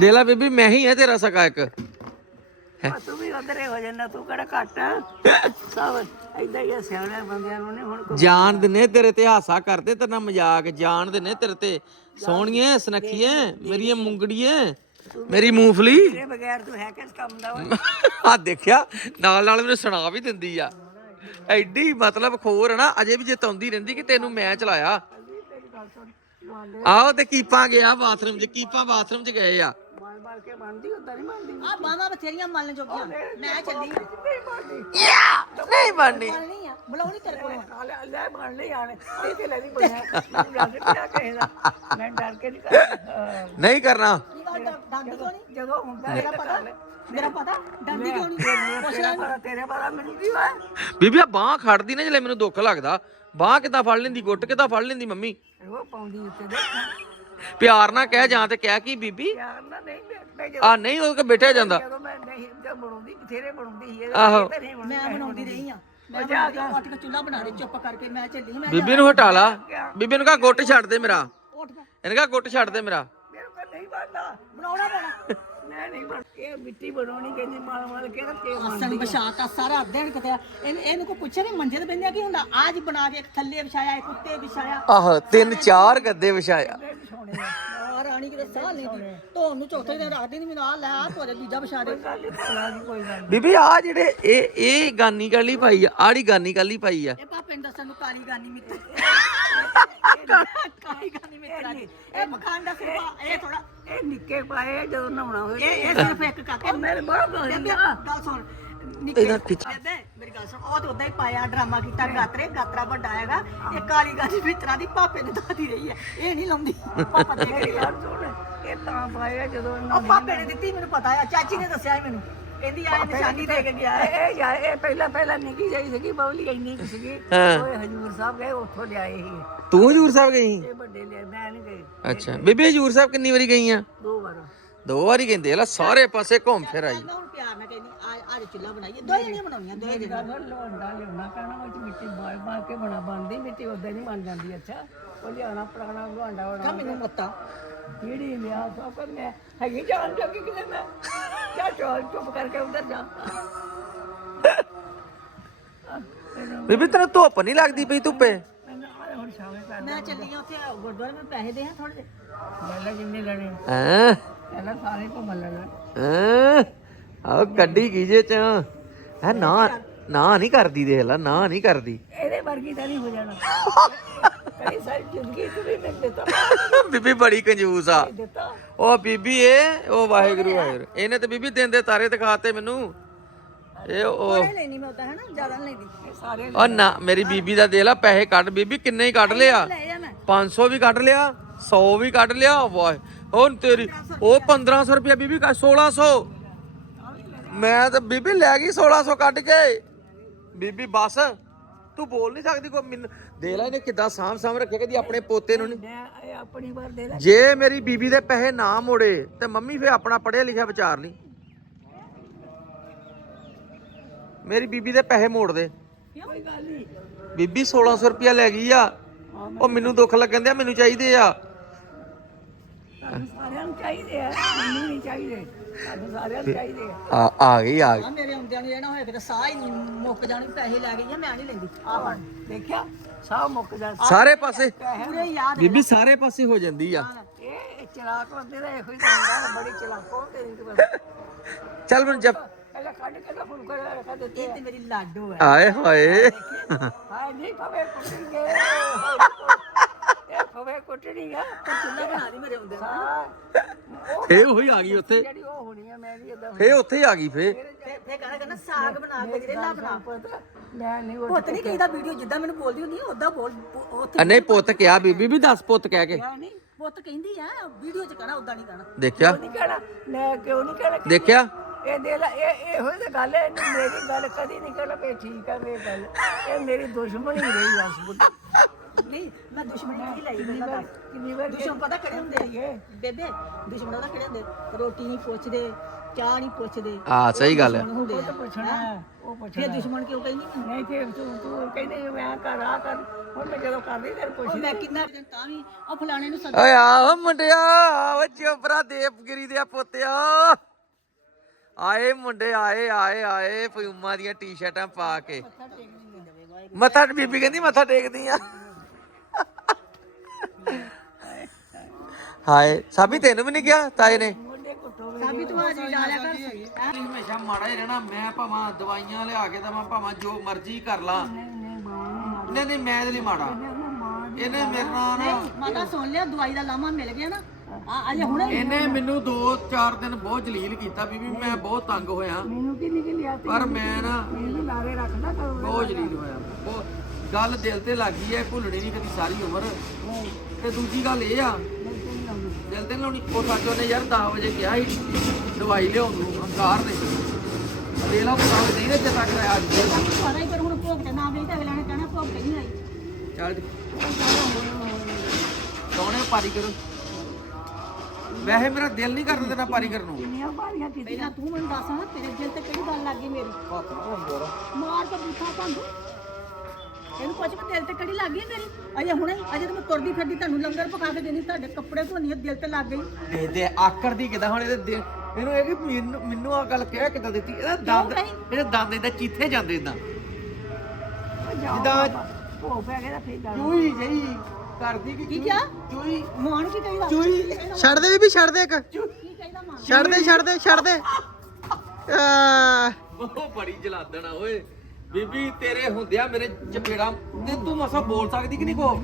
ਦੇ ਲੈ ਬੀਬੀ ਮੈਂ ਹੀ ਆ ਤੇਰਾ ਸਕਾ ਇੱਕ ਤੂੰ ਵੀ ਉਧਰੇ ਹੋ ਜਾਂਦਾ ਤੂੰ ਕਿਹੜਾ ਘੱਟ ਆ? ਸਭ ਏਦਾਂ ਹੀ ਆ, ਸਿਆਣੇ ਬੰਦਿਆਂ ਨੂੰ ਨਹੀਂ ਹੁਣ ਕੋਈ ਜਾਣ ਦਿੰਨੇ ਤੇਰੇ ਤੇ ਹਾਸਾ ਕਰਦੇ ਤੇ ਨਾ ਮਜ਼ਾਕ ਜਾਣ ਦਿੰਨੇ ਤੇਰੇ ਤੇ। ਸੋਹਣੀਏ ਸਨਖੀਏ ਮੇਰੀ ਮੁੰਗੜੀਏ ਮੇਰੀ ਤੇਰੇ ਬਗੈਰ ਤੂੰ ਹੈ ਕਿਸ ਕੰਮ ਦਾ ਵਾ ਆ ਦੇਖਿਆ ਨਾਲ ਨਾਲ ਮੈਨੂੰ ਸੁਣਾ ਵੀ ਦਿੰਦੀ ਆ। ਐਡੀ ਮਤਲਬ ਖੋਰ ਨਾ ਅਜੇ ਵੀ ਜਿਤਾਉਂਦੀ ਰਹਿੰਦੀ ਕਿ ਤੈਨੂੰ ਮੈਂ ਚਲਾਇਆ। ਆਓ ਤੇ ਕੀਪਾਂ ਗਿਆ ਬਾਥਰੂਮ 'ਚ ਕੀਪਾਂ ਬਾਥਰੂਮ 'ਚ ਗਏ ਆ। ਮਾਰ ਮਾਰ ਕੇ ਮੰਨਦੀ ਉਦਾਂ ਨਹੀਂ ਮੰਨਦੀ ਆ ਬਾਵਾ ਬਥੇਰੀਆਂ ਮੰਨ ਜੋਗੀਆਂ। ਮੈਂ ਚੱਲੀ ਆ ਨਹੀਂ ਮੰਨਦੀ ਨਹੀਂ ਬਣਨੀ ਨਹੀਂ ਆ। ਬੁਲਾਉਣੀ ਤੇਰੇ ਕੋਲ ਆ ਲੈ ਲੈ ਮੰਨ ਲਈ ਆਣੇ। ਇਹ ਤੇ ਲੈ ਨਹੀਂ ਬਣਿਆ ਮੈਨੂੰ ਲੱਗ ਰਿਹਾ ਕਹੇਗਾ ਮੈਂ ਡਰ ਕੇ ਨਹੀਂ ਕਰਦਾ। ਨਹੀਂ ਕਰਨਾ। ਕੀ ਗੱਲ ਡਰ- ਡਰਦੀ ਕਿਉਂ ਨਹੀਂ? ਜਦੋਂ ਹੁੰਦਾ ਮੇਰਾ ਪਤਾ? ਮੇਰਾ ਪਤਾ? ਡਰਦੀ ਕਿਉਂ ਨਹੀਂ? ਪੁੱਛ ਲੈ ਤੇਰਾ ਪਤਾ ਤੇਰੇ ਪਤਾ ਮੈਨੂੰ ਕੀ ਹੋਇਆ? ਬੀਬੀ ਆ ਬਾਹ ਖੜਦੀ ਨਾ ਜਲੇ ਮੈਨੂੰ ਦੁੱਖ ਲੱਗਦਾ। ਬਾਹ ਕਿੱਦਾਂ ਫੜ ਲੈਂਦੀ ਗੁੱਟ ਕਿੱਦਾਂ ਫੜ ਲੈਂਦੀ ਮੰਮੀ? ਉਹ ਪਾਉਂਦੀ ਉੱਤੇ ਦੇ ਪਿਆਰ ਨਾਲ ਕਹਿ ਜਾਂ ਤੇ ਕਹਿ ਕੀ ਬੀਬੀ? ਯਾਰ ਨਾ ਨਹੀਂ ਮੈਂ ਜਦੋਂ ਆ ਨਹੀਂ ਉਹ ਕਿ ਬੈਠਿਆ ਜਾਂਦਾ। ਜਦੋਂ ਮੈਂ ਨਹੀਂ ਜਦ ਬਣਾਉਂਦੀ ਬਥੇਰੇ ਬਣਾਉਂਦੀ ਸੀ ਇਹ। ਆਹੋ। ਤਾਂ ਨਹੀਂ ਬਣਾਉਂਦੀ। ਮੈਂ ਬਣਾਉਂਦੀ ਰਹੀ ਆ ਮੈਂ ਬਣਾਉਂਦੀ ਆ, ਉੱਠ ਕੇ ਚੁੱਲ੍ਹਾ ਬਣਾ ਦੇ ਚੁੱਪ ਕਰਕੇ ਮੈਂ ਚੱਲੀ ਮੈਂ ਬੀਬੀ ਨੂੰ ਹਟਾ ਲਾ। ਬੀਬੀ ਨੂੰ ਕਹਾ ਗੁੱਟ ਛੱਡ ਦੇ ਮੇਰਾ। ਉੱਠ ਕੇ ਇਹਨੇ ਕਹਾ ਗੁੱਟ ਛੱਡ ਦੇ ਮੇਰਾ। ਮੇਰੇ ਕੋਲ ਨਹੀਂ ਬਣਦਾ। ਬਣਾਉਣਾ ਪੈਣਾ। ਮੈਂ ਨਹੀਂ ਬਣ ਇਹ ਮਿੱਟੀ ਬਣਾਉਣੀ ਕਹਿੰਦੀ ਮਾਲ ਮਾਲ ਕੇ ਰੱਖੇ ਅਸਲ ਬਸ਼ਾਤਾ ਸਾਰਾ ਦਿਨ ਕਿਤੇ ਇਹਨ- ਇਹਨੂੰ ਕੋ ਪੁੱਛੇ ਨਹੀਂ ਮੰਜੇ ਤੇ ਬੰਦਿਆ ਕੀ ਹੁੰਦਾ? ਆਜ ਬਣਾ ਕੇ ਇੱਕ ਥੱਲੇ ਵਿਛਾਇਆ ਇੱਕ ਉੱਤੇ ਵਿਛਾਇਆ। ਆਹ ਤਿੰਨ ਚਾਰ ਗੱਦੇ ਵਿਛਾਇਆ। ਆ। ਰਾਣੀ ਕਿਤੇ ਸਾਹ ਲੈਂਦੀ ਧੋਣ ਨੂੰ ਚੌਥੇ ਦਿਨ ਰੱਖਦੀ ਨਹੀਂ ਮੈਨੂੰ ਆ ਲੈ ਆ ਤੋਰੇ ਦੂਜਾ ਵਿਛਾ ਦੇ। ਕੋਈ ਗੱਲ ਬੀਬੀ ਆ ਜਿਹੜੇ ਇਹ ਇਹ ਗਾਨੀ ਕਾਲੀ ਪਾਈ ਆ ਆੜੀ ਗਾਨੀ ਕਾਲੀ ਪਾਈ ਆ। ਇਹ ਪਾਪੇ ਨੂੰ ਦੱਸਣ ਨੂੰ ਕਾਲੀ ਗਾਨੀ ਮਿੱਤਰ। ਕਾਲੀ ਗਾਨੀ ਮਿੱਤਰ ਇਹ ਮਖਾਨ ਦਾ ਸਿਰਫ ਇਹ ਥੋੜਾ ਇਹ ਨਿੱਕੇ ਪਾਏ ਆ ਜਦੋਂ ਨਹਾਉਣਾ ਹੋਵੇ ਇਹ ਇਹ ਸਿਰਫ ਇੱਕ ਕਾਕੇ ਮੇਰੇ ਬਾਹਰ ਹੋ ਬੇਬੇ, ਜਾਂਦਾ ਗੱਲ ਸੁਣ ਨਿੱਕੇ ਇਹਦਾ ਖਿੱਚ- ਬੇਬੇ, ਮੇਰੀ ਗੱਲ ਸੁਣ ਉਹ ਤੇ ਉਦਾਂ ਹੀ ਪਾਇਆ ਡਰਾਮਾ ਕੀਤਾ ਗਾਤਰੇ ਗਾਤਰਾ ਵੱਡਾ ਹੈਗਾ। ਇਹ ਕਾਲੀ ਗਾਨੀ ਮਿੱਤਰਾਂ ਦੀ ਪਾਪੇ ਨੇ ਦਾਦੀ ਰਹੀ ਹੈ। ਇਹ ਨਹੀਂ ਲਾਉਂਦੀ। ਪਾਪਾ ਦੇ ਕੇ ਗਿਆ ਯਾਰ ਸੁਣ ਇਹ ਤਾਂ ਪਾਏ ਆ ਜਦੋਂ ਉਹ ਪਾਪੇ ਨੇ ਦਿੱਤੀ ਮੈਨੂੰ ਪਤਾ ਆ ਚਾਚੀ ਨੇ ਦੱਸਿਆ ਸੀ ਮੈਨੂੰ। ਕਹਿੰਦੀ ਆ ਇਹ ਨਿਸ਼ਾਨੀ ਦੇ ਕੇ ਗਿਆ ਹੈ। ਇਹ ਯਾਰ ਇਹ ਪਹਿਲਾਂ ਪਹਿਲਾਂ ਨਿੱਕੀ ਜਾਈ ਸੀਗੀ ਬੌਲੀ ਇੰਨੀ ਕੁ ਸੀਗੀ। ਹਾਂ। ਓਏ ਹਜੂਰ ਸਾਹਿਬ ਗਏ ਉੱਥੋਂ ਲਿਆਏ ਸੀ। ਤੂੰ ਹਜੂਰ ਸਾਹਿਬ ਗਈ? ਇਹ ਵੱਡੇ ਲਿਆ ਮੈਂ ਨਹੀਂ ਗਈ। ਅੱਛਾ। ਬੀਬੀ ਹਜੂਰ ਸਾਹਿਬ ਕਿੰਨੀ ਵਾਰੀ ਗਈ ਆ ਦੋ ਵਾਰ। ਦੋ ਵਾਰੀ ਕਹਿੰਦੇ ਲੈ ਸਾਰੇ ਪਾਸੇ ਘੁੰਮ ਫਿਰ ਆਈ। ਮੈਂ ਹੁਣ ਪਿਆਰ ਨਾਲ ਕਹਿੰਦੀ ਆ ਅੱਜ ਚੁੱਲਾ ਬਣਾਈਏ ਦੋ ਜਣੀਆਂ ਬਣਾਉਣੀਆਂ ਦੋ ਮੇਰੀ ਗੱਲ ਸੁਣ ਲੋਂਡਾ ਲਿਆਉਣਾ ਕਹਿਣਾ ਵਿੱਚ ਮਿੱਟੀ ਬਾਲ ਬਾਲ ਕੇ ਬਣਾ ਬਣਦੀ ਮਿੱਟੀ ਉਦਾਂ ਨਹੀਂ ਬਣ ਜਾਂਦੀ ਅੱਛਾ। ਉਹ ਲਿਆਉਣਾ ਪੁਰਾਣਾ ਲੋਂਡਾ ਜਣੀਆਂ ਬਣਾ ਮੈਨੂੰ ਮੱਤਾ। ਜਿਹੜੀ ਲਿਆ ਸਭ ਕਰ ਮੈਂ ਹੈਗੀ ਜਾਣ ਜੋਗੀ ਕਿਤੇ ਮੈਂ? ਜਾ ਚੋਲ ਚੁੱਪ ਕਰਕੇ ਉਧਰ ਜਾ। ਬੀਬੀ ਤੈਨੂੰ ਧੁੱਪ ਨਹੀਂ ਲੱਗਦੀ ਪਈ ਧੁੱਪੇ? ਮੈਨੂੰ ਆ ਹੁਣ ਸ਼ਾਮੇ ਕਰ ਮੈਂ ਚੱਲੀ ਆ ਉੱਥੇ ਗੁਰਦੁਆਰੇ ਮੈਂ ਪੈਸੇ ਦੇ ਹਾਂ ਥੋੜੇ ਜਿਹੇ। ਪਹਿਲਾਂ ਜਿੰਨੇ ਲੈਣੇ ਹਾਂ? ਪਹਿਲਾਂ ਸਾਰੇ ਘੁੰਮ ਲੈਣਾ। ਹਾਂ? ਆਹ ਕੱਢੀ ਗੀਜੇ ਚ? ਹੈ ਨਾ ਨਾ ਨਹੀਂ ਕਰਦੀ ਦੇਖ ਲੈ ਨਾ ਨਹੀਂ ਕਰਦੀ। ਇਹਦੇ ਵਰਗੀ ਤਾਂ ਨਹੀਂ ਹੋ ਜਾਣਾ। ਕਈ ਸਾਰੀ ਜ਼ਿੰਦਗੀ ਤੂੰ ਵੀ ਮੈਨੂੰ ਦਿੱਤਾ। ਬੀਬੀ ਬੜੀ ਕੰਜੂਸ ਆ। ਦਿੱਤਾ। ਉਹ ਬੀਬੀ ਏ ਉਹ ਵਾਹਿਗੁਰੂ ਵਾਹਿਗੁਰੂ ਇਹਨੇ ਤੇ ਬੀਬੀ ਦਿਨ ਦੇ ਤਾਰੇ ਦਿਖਾਤੇ ਮੈਨੂੰ। ਇਹ ਉਹ ਲੈਣੀ ਮੈਂ ਉਦਾਂ ਹੈ ਨਾ ਜ਼ਿਆਦਾ ਨਹੀਂ ਲੈਂਦੀ। ਇਹ ਸਾਰੇ ਉਹ ਨਾ ਮੇਰੀ ਬੀਬੀ ਦਾ ਦੇ ਲੈ ਪੈਸੇ ਕੱਢ ਬੀਬੀ ਕਿੰਨੇ ਹੀ ਕੱਢ ਲਿਆ। ਲੈ ਜਾ ਮੈਂ। 500 ਵੀ ਕੱਢ ਲਿਆ 100 ਵੀ ਕੱਢ ਲਿਆ ਵਾਹ ਹੁਣ ਤੇਰੀ ਉਹ 1500 ਰੁਪਇਆ ਬੀਬੀ ਕਾ 1600 ਮੈਂ ਤਾਂ ਬੀਬੀ ਲੈ ਗਈ 1600 ਕੱਢ ਕੇ। ਬੀਬੀ ਬਸ ਤੂੰ ਬੋਲ ਨਹੀਂ ਸਕਦੀ ਕੋਈ ਮੈਨੂੰ ਦੇ ਲੈ ਇਹਨੇ ਕਿੱਦਾਂ ਸਾਂਭ ਸਾਂਭ ਰੱਖਿਆ ਕਦੀ ਆਪਣੇ ਪੋਤੇ ਨੂੰ ਨਹੀਂ ਮੈਂ ਆਪਣੀ ਵਾਰ ਦੇ ਲੈ। ਜੇ ਮੇਰੀ ਬੀਬੀ ਦੇ ਪੈਸੇ ਨਾ ਮੋੜੇ ਤੇ ਮੰਮੀ ਫੇ ਆਪਣਾ ਪੜਿਆ ਲਿਖਿਆ ਵਿਚਾਰ ਲਈ ਮੇਰੀ ਬੀਬੀ ਦੇ ਪੈਸੇ ਮੋੜ ਦੇ। ਕੋਈ ਗੱਲ ਨਹੀਂ ਬੀਬੀ 1600 ਰੁਪਇਆ ਲੈ ਗਈ ਆ। ਉਹ ਮੈਨੂੰ ਦੁੱਖ ਲੱਗਣ ਦਿਆ ਮੈਨੂੰ ਚਾਹੀਦੇ ਆ। ਚਾਹੀਦੇ ਆ ਮੈਨੂੰ ਨਹੀਂ ਚਾਹੀਦੇ। ਤੁਹਾਨੂੰ ਸਾਰਿਆਂ ਨੂੰ ਚਾਹੀਦੇ ਆ। ਆ ਆ ਗਈ ਆ ਗਈ। ਆ ਮੇਰੇ ਆਉਂਦਿਆਂ ਨੂੰ ਇਹ ਨਾ ਹੋਏ ਕਿਤੇ ਸਾਹ ਹੀ ਮੁੱਕ ਜਾਣ ਪੈਸੇ ਲੈ ਗਈ ਆ ਮੈਂ ਨਹੀਂ ਲੈਂਦੀ। ਆ ਫੜ। ਦੇਖਿਆ ਸਾਹ ਮੁੱਕ ਜਾ ਸਾਰੇ ਪਾਸੇ। ਪੂਰੇ ਯਾਦ ਬੀਬੀ ਸਾਰੇ ਪਾਸੇ ਹੋ ਜਾਂਦੀ ਆ। ਇਹ ਚਲਾਕ ਬੰਦੇ ਦਾ ਇਹੋ ਹੀ ਤਾਂ ਹੁੰਦਾ ਬੜੀ ਚਲਾਕ ਹੋ ਤੇਰੀ ਤੇ ਬਸ। ਚੱਲ ਮੈਨੂੰ ਜਪ ਪਹਿਲਾਂ ਕੱਢ ਕੇ ਤਾਂ ਫੁਲਕਾ ਜਿਹਾ ਰੱਖ ਦਿੱਤੇ। ਇਹ ਤੇ ਮੇਰੀ ਲਾਡੋ ਹੈ ਆਏ ਹੋਏ। ਹਾਏ ਨਹੀਂ ਫਵੇ ਕੁੱਟਣੀ ਗੇ ਇਹ ਫਵੇ ਕੁੱਟਣੀ ਆ। ਪਰ ਚੁੱਲਾ ਬਣਾ ਦੀ ਮੇਰੇ ਆਉਂਦਿਆਂ ਨੂੰ। ਹਾਂ। ਉਹ ਫੇ ਉਹੀ ਆ ਗਈ ਉੱਥੇ। ਜਿਹੜੀ ਉਹ ਹੋਣੀ ਆ ਮੈਂ ਵੀ ਇਦਾਂ ਫੇ ਉੱਥੇ ਹੀ ਆ ਗਈ ਫੇ ਫੇ ਕਹਿੰਦਾ ਕਹਿੰਦਾ ਸਾਗ ਬਣਾ ਕੇ ਰੇਲਾ ਬਣਾ। ਪਤਾ ਮੈਂ ਨਹੀਂ ਉਹ ਪੁੱਤ ਨਹੀਂ ਕਹੀਦਾ ਵੀਡੀਓ ਜਿੱਦਾਂ ਮੈਨੂੰ ਬੋਲਦੀ ਹੁੰਦੀ ਉਦਾਂ ਬੋਲ ਉੱਥੇ ਨਹੀਂ ਪੁੱਤ ਕਿਹਾ ਬੀਬੀ ਵੀ ਦੱਸ ਪੁੱਤ ਕਹਿ ਕੇ। ਨਹੀਂ ਪੁੱਤ ਕਹਿੰਦੀ ਆ ਵੀਡੀਓ 'ਚ ਕਹਿਣਾ ਉਦਾਂ ਨਹੀਂ ਕਹਿਣਾ। ਦੇਖਿਆ? ਨਹੀਂ ਕਹਿਣਾ? ਮੈਂ ਕਿਉਂ ਨਹੀਂ ਕਹਿਣਾ? ਦੇਖਿਆ? ਇਹ ਦੇ ਲੈ ਇਹ ਇਹੋ ਜਿਹੀ ਗੱਲ ਹੈ ਮੇਰੀ ਗੱਲ ਕਦੀ ਨਹੀਂ ਕਹਿਣਾ ਵੀ ਠੀਕ ਆ ਵੀ ਇਹ ਗੱਲ। ਇਹ ਮੇਰੀ ਦੁਸ਼ਮਣੀ ਰਹੀ ਬੁੱਢੀ ਨਹੀਂ ਮੈਂ ਦੁਸ਼ਮਣੀ ਨਹੀਂ ਲਈ ਬੰਦਾ ਦੱਸ ਕਿੰਨੀ ਵਾਰ ਦੁਸ਼ਮਣ ਪਤਾ ਕਿਹੜੇ ਹੁੰਦੇ ਆ? ਬੇਬੇ ਦੁਸ਼ਮਣ ਉਹਦਾ ਕਿਹੜੇ ਹੁੰਦੇ ਰੋਟੀ ਨਹੀਂ ਪੁੱਛਦੇ ਚਾਹ ਨਹੀਂ ਪੁੱਛਦੇ। ਹਾਂ ਸਹੀ ਗੱਲ ਹੈ। ਦੁਸ਼ਮਣ ਹੁੰਦੇ ਉਹ ਤਾਂ ਆ। ਪੁੱਛਣਾ ਹੈ, ਉਹ ਪੁੱਛਣਾ ਫਿਰ ਦੁਸ਼ਮਣ ਕਿਉਂ ਕਹਿੰਦੀ ਮੈਨੂੰ? ਨਹੀਂ ਫਿਰ ਤੂੰ ਤੂੰ ਕਹਿੰਦੇ ਮੈਂ ਕਰ ਆ ਕਰ ਹੁਣ ਮੈਂ ਜਦੋਂ ਕਰਦੀ ਤੇਰੇ ਉਹ ਪੁੱਛ ਮੈਂ ਕਿੰਨਾ ਕੁ ਦਿਨ ਤਾਂ ਵੀ ਉਹ ਫਲਾਣੇ ਨੂੰ ਸੱਦ ਓਏ ਆਓ ਮੁੰਡਿਆ ਓ ਚੋਬਰਾ ਦੇਵਗਿਰੀ ਦੇ ਪੁੱਤਿਆ। ਆਏ ਮੁੰਡੇ ਆਏ ਆਏ ਆਏ ਪਿਊਮਾ ਦੀਆਂ ਟੀ-ਸ਼ਰਟਾਂ ਪਾ ਕੇ। ਮੱਥਾ ਬੀਬੀ ਕਹਿੰਦੀ ਮੱਥਾ ਟੇਕਦੀ ਆ। ਹਾਏ ਸਾਬੀ ਤੈਨੂੰ ਵੀ ਨਹੀਂ ਗਿਆ ਤਾਏ ਨੇ? ਸਾਬੀ ਤੂੰ ਹਾਜ਼ਰੀ ਲਾ ਲਿਆ ਕਰ। ਹੈਂ? ਹਮੇਸ਼ਾ ਮਾੜਾ ਹੀ ਰਹਿਣਾ ਮੈਂ ਭਾਵਾਂ ਦਵਾਈਆਂ ਲਿਆ ਕੇ ਦਵਾਂ ਭਾਵਾਂ ਜੋ ਮਰਜ਼ੀ ਕਰ ਲਾਂ। ਨਹੀਂ ਨਹੀਂ ਮੈਂ ਇਹਦੇ ਲਈ ਮਾੜਾ। ਇਹਨੇ ਮੇਰੇ ਨਾਲ ਨਾ ਨਹੀਂ ਮਾਤਾ ਸੁਣ ਲਿਆ ਦਵਾਈ ਦਾ ਲਾਮਾ ਮਿਲ ਗਿਆ ਨਾ। ਆ ਅਜੇ ਹੁਣੇ। ਇਹਨੇ ਮੈਨੂੰ 2-4 ਦਿਨ ਬਹੁਤ ਜਲੀਲ ਕੀਤਾ ਬੀਬੀ ਮੈਂ ਬਹੁਤ ਤੰਗ ਹੋਇਆ। ਮੈਨੂੰ ਪਰ ਮੈਂ ਨਾ ਮੈਨੂੰ ਲਾਰੇ ਰੱਖਦਾ ਕਰੋ ਬਹੁਤ ਜਲੀਲ ਹੋਇਆ। ਬਹੁਤ ਗੱਲ ਦਿਲ ਤੇ ਲੱਗੀ ਐ ਭੁੱਲਣੀ ਨਹੀਂ ਕਦੀ ਸਾਰੀ ਉਮਰ। ਤੇ ਦੂਜੀ ਗੱਲ ਇਹ ਆ ਦਿਲ ਤੇ ਨੀ ਲਾਉਣੀ ਉਹ ਸਾਜੋ ਨੇ ਯਾਰ 10 ਵਜੇ ਕਿਹਾ ਸੀ ਦਵਾਈ ਲਿਆਉਣ ਨੂੰ ਹੰਕਾਰ ਨੇ। ਦੇ ਲਾ ਬਤਾਓ ਨਹੀਂ ਨੇ ਤੱਕ ਆਇਆ। ਅੱਜ ਸਾਰਾ ਹੀ ਪਰ ਹੁਣ ਭੋਗ ਤੇ ਨਾ ਵੇਚ ਤੇ ਅਗਲੇ ਨੇ ਕਹਿਣਾ ਭੋਗ ਤੇ ਨਹੀਂ ਆਈ। ਚੱਲ ਕੌਣੇ ਪਾਰੀ ਕਰੋ। ਵੈਸੇ ਮੇਰਾ ਦਿਲ ਨਹੀਂ ਕਰਦਾ ਤੇਰਾ ਪਾਰੀ ਕਰਨ ਨੂੰ। ਕਿੰਨੀਆਂ ਬਾਰੀਆਂ ਕੀਤੀ ਪਹਿਲਾਂ ਤੂੰ ਮੈਨੂੰ ਦੱਸ ਹਾਂ ਤੇਰੇ ਦਿਲ ਤੇ ਕਿਹੜੀ ਗੱਲ ਲੱਗ ਮੇਰੀ? ਮਾਰ ਕੇ ਬੂਥਾ ਭੰਗ ਇਹਨੂੰ ਪੁੱਛ ਮੈਂ ਦਿਲ ਤੇ ਕਿਹੜੀ ਲੱਗ ਗਈ ਮੇਰੀ ਅਜੇ ਹੁਣੇ ਅਜੇ ਤਾਂ ਮੈਂ ਤੁਰਦੀ ਫਿਰਦੀ ਤੁਹਾਨੂੰ ਲੰਗਰ ਪਕਾ ਕੇ ਦੇਣੀ ਤੁਹਾਡੇ ਕੱਪੜੇ ਧੋਣੀ ਦਿਲ ਤੇ ਲੱਗ ਗਈ। ਦੇ ਦੇ ਆਕੜ ਦੀ ਕਿਦਾਂ ਹੁਣ ਇਹਦੇ ਦਿਲ- ਇਹਨੂੰ ਇਹ ਕਿ ਮੈਨੂੰ ਮੈਨੂੰ ਆ ਗੱਲ ਕਹਿ ਕਿਦਾਂ ਦਿੱਤੀ? ਇਹਦਾ ਦੰਦ? ਇਹਦੇ ਦੰਦ ਇਦਾਂ ਚੀਥੇ ਜਾਂਦੇ ਇਦਾਂ। ਜਿੱਦਾਂ ਭੋ ਪੈ ਗਿਆ ਤਾਂ ਫੇਰ ਗੱਲ ਚੂਈ ਜਈ ਕਰਦੀ ਕਿ ਕੀ ਕਿਹਾ? ਚੂਈ ਮਾਂ ਨੂੰ ਕੀ ਕਹੀਦਾ? ਚੂਈ ਛੱਡ ਦੇ ਬੀਬੀ ਛੱਡ ਦੇ ਇੱਕ। ਕੀ ਕਹੀਦਾ ਮਾਂ ਛੱਡ ਦੇ ਛੱਡ ਦੇ ਛੱਡ ਦੇ। ਆ। ਉਹ ਬੜੀ ਜਲਾਦਣ ਆ ਓਏ। ਬੀਬੀ ਤੇਰੇ ਹੁੰਦਿਆ ਮੇਰੇ ਚਪੇੜਾ ਤੇ ਤੂੰ ਮਸਾ ਬੋਲ ਸਕਦੀ ਕਿ ਨਹੀਂ ਕੋ?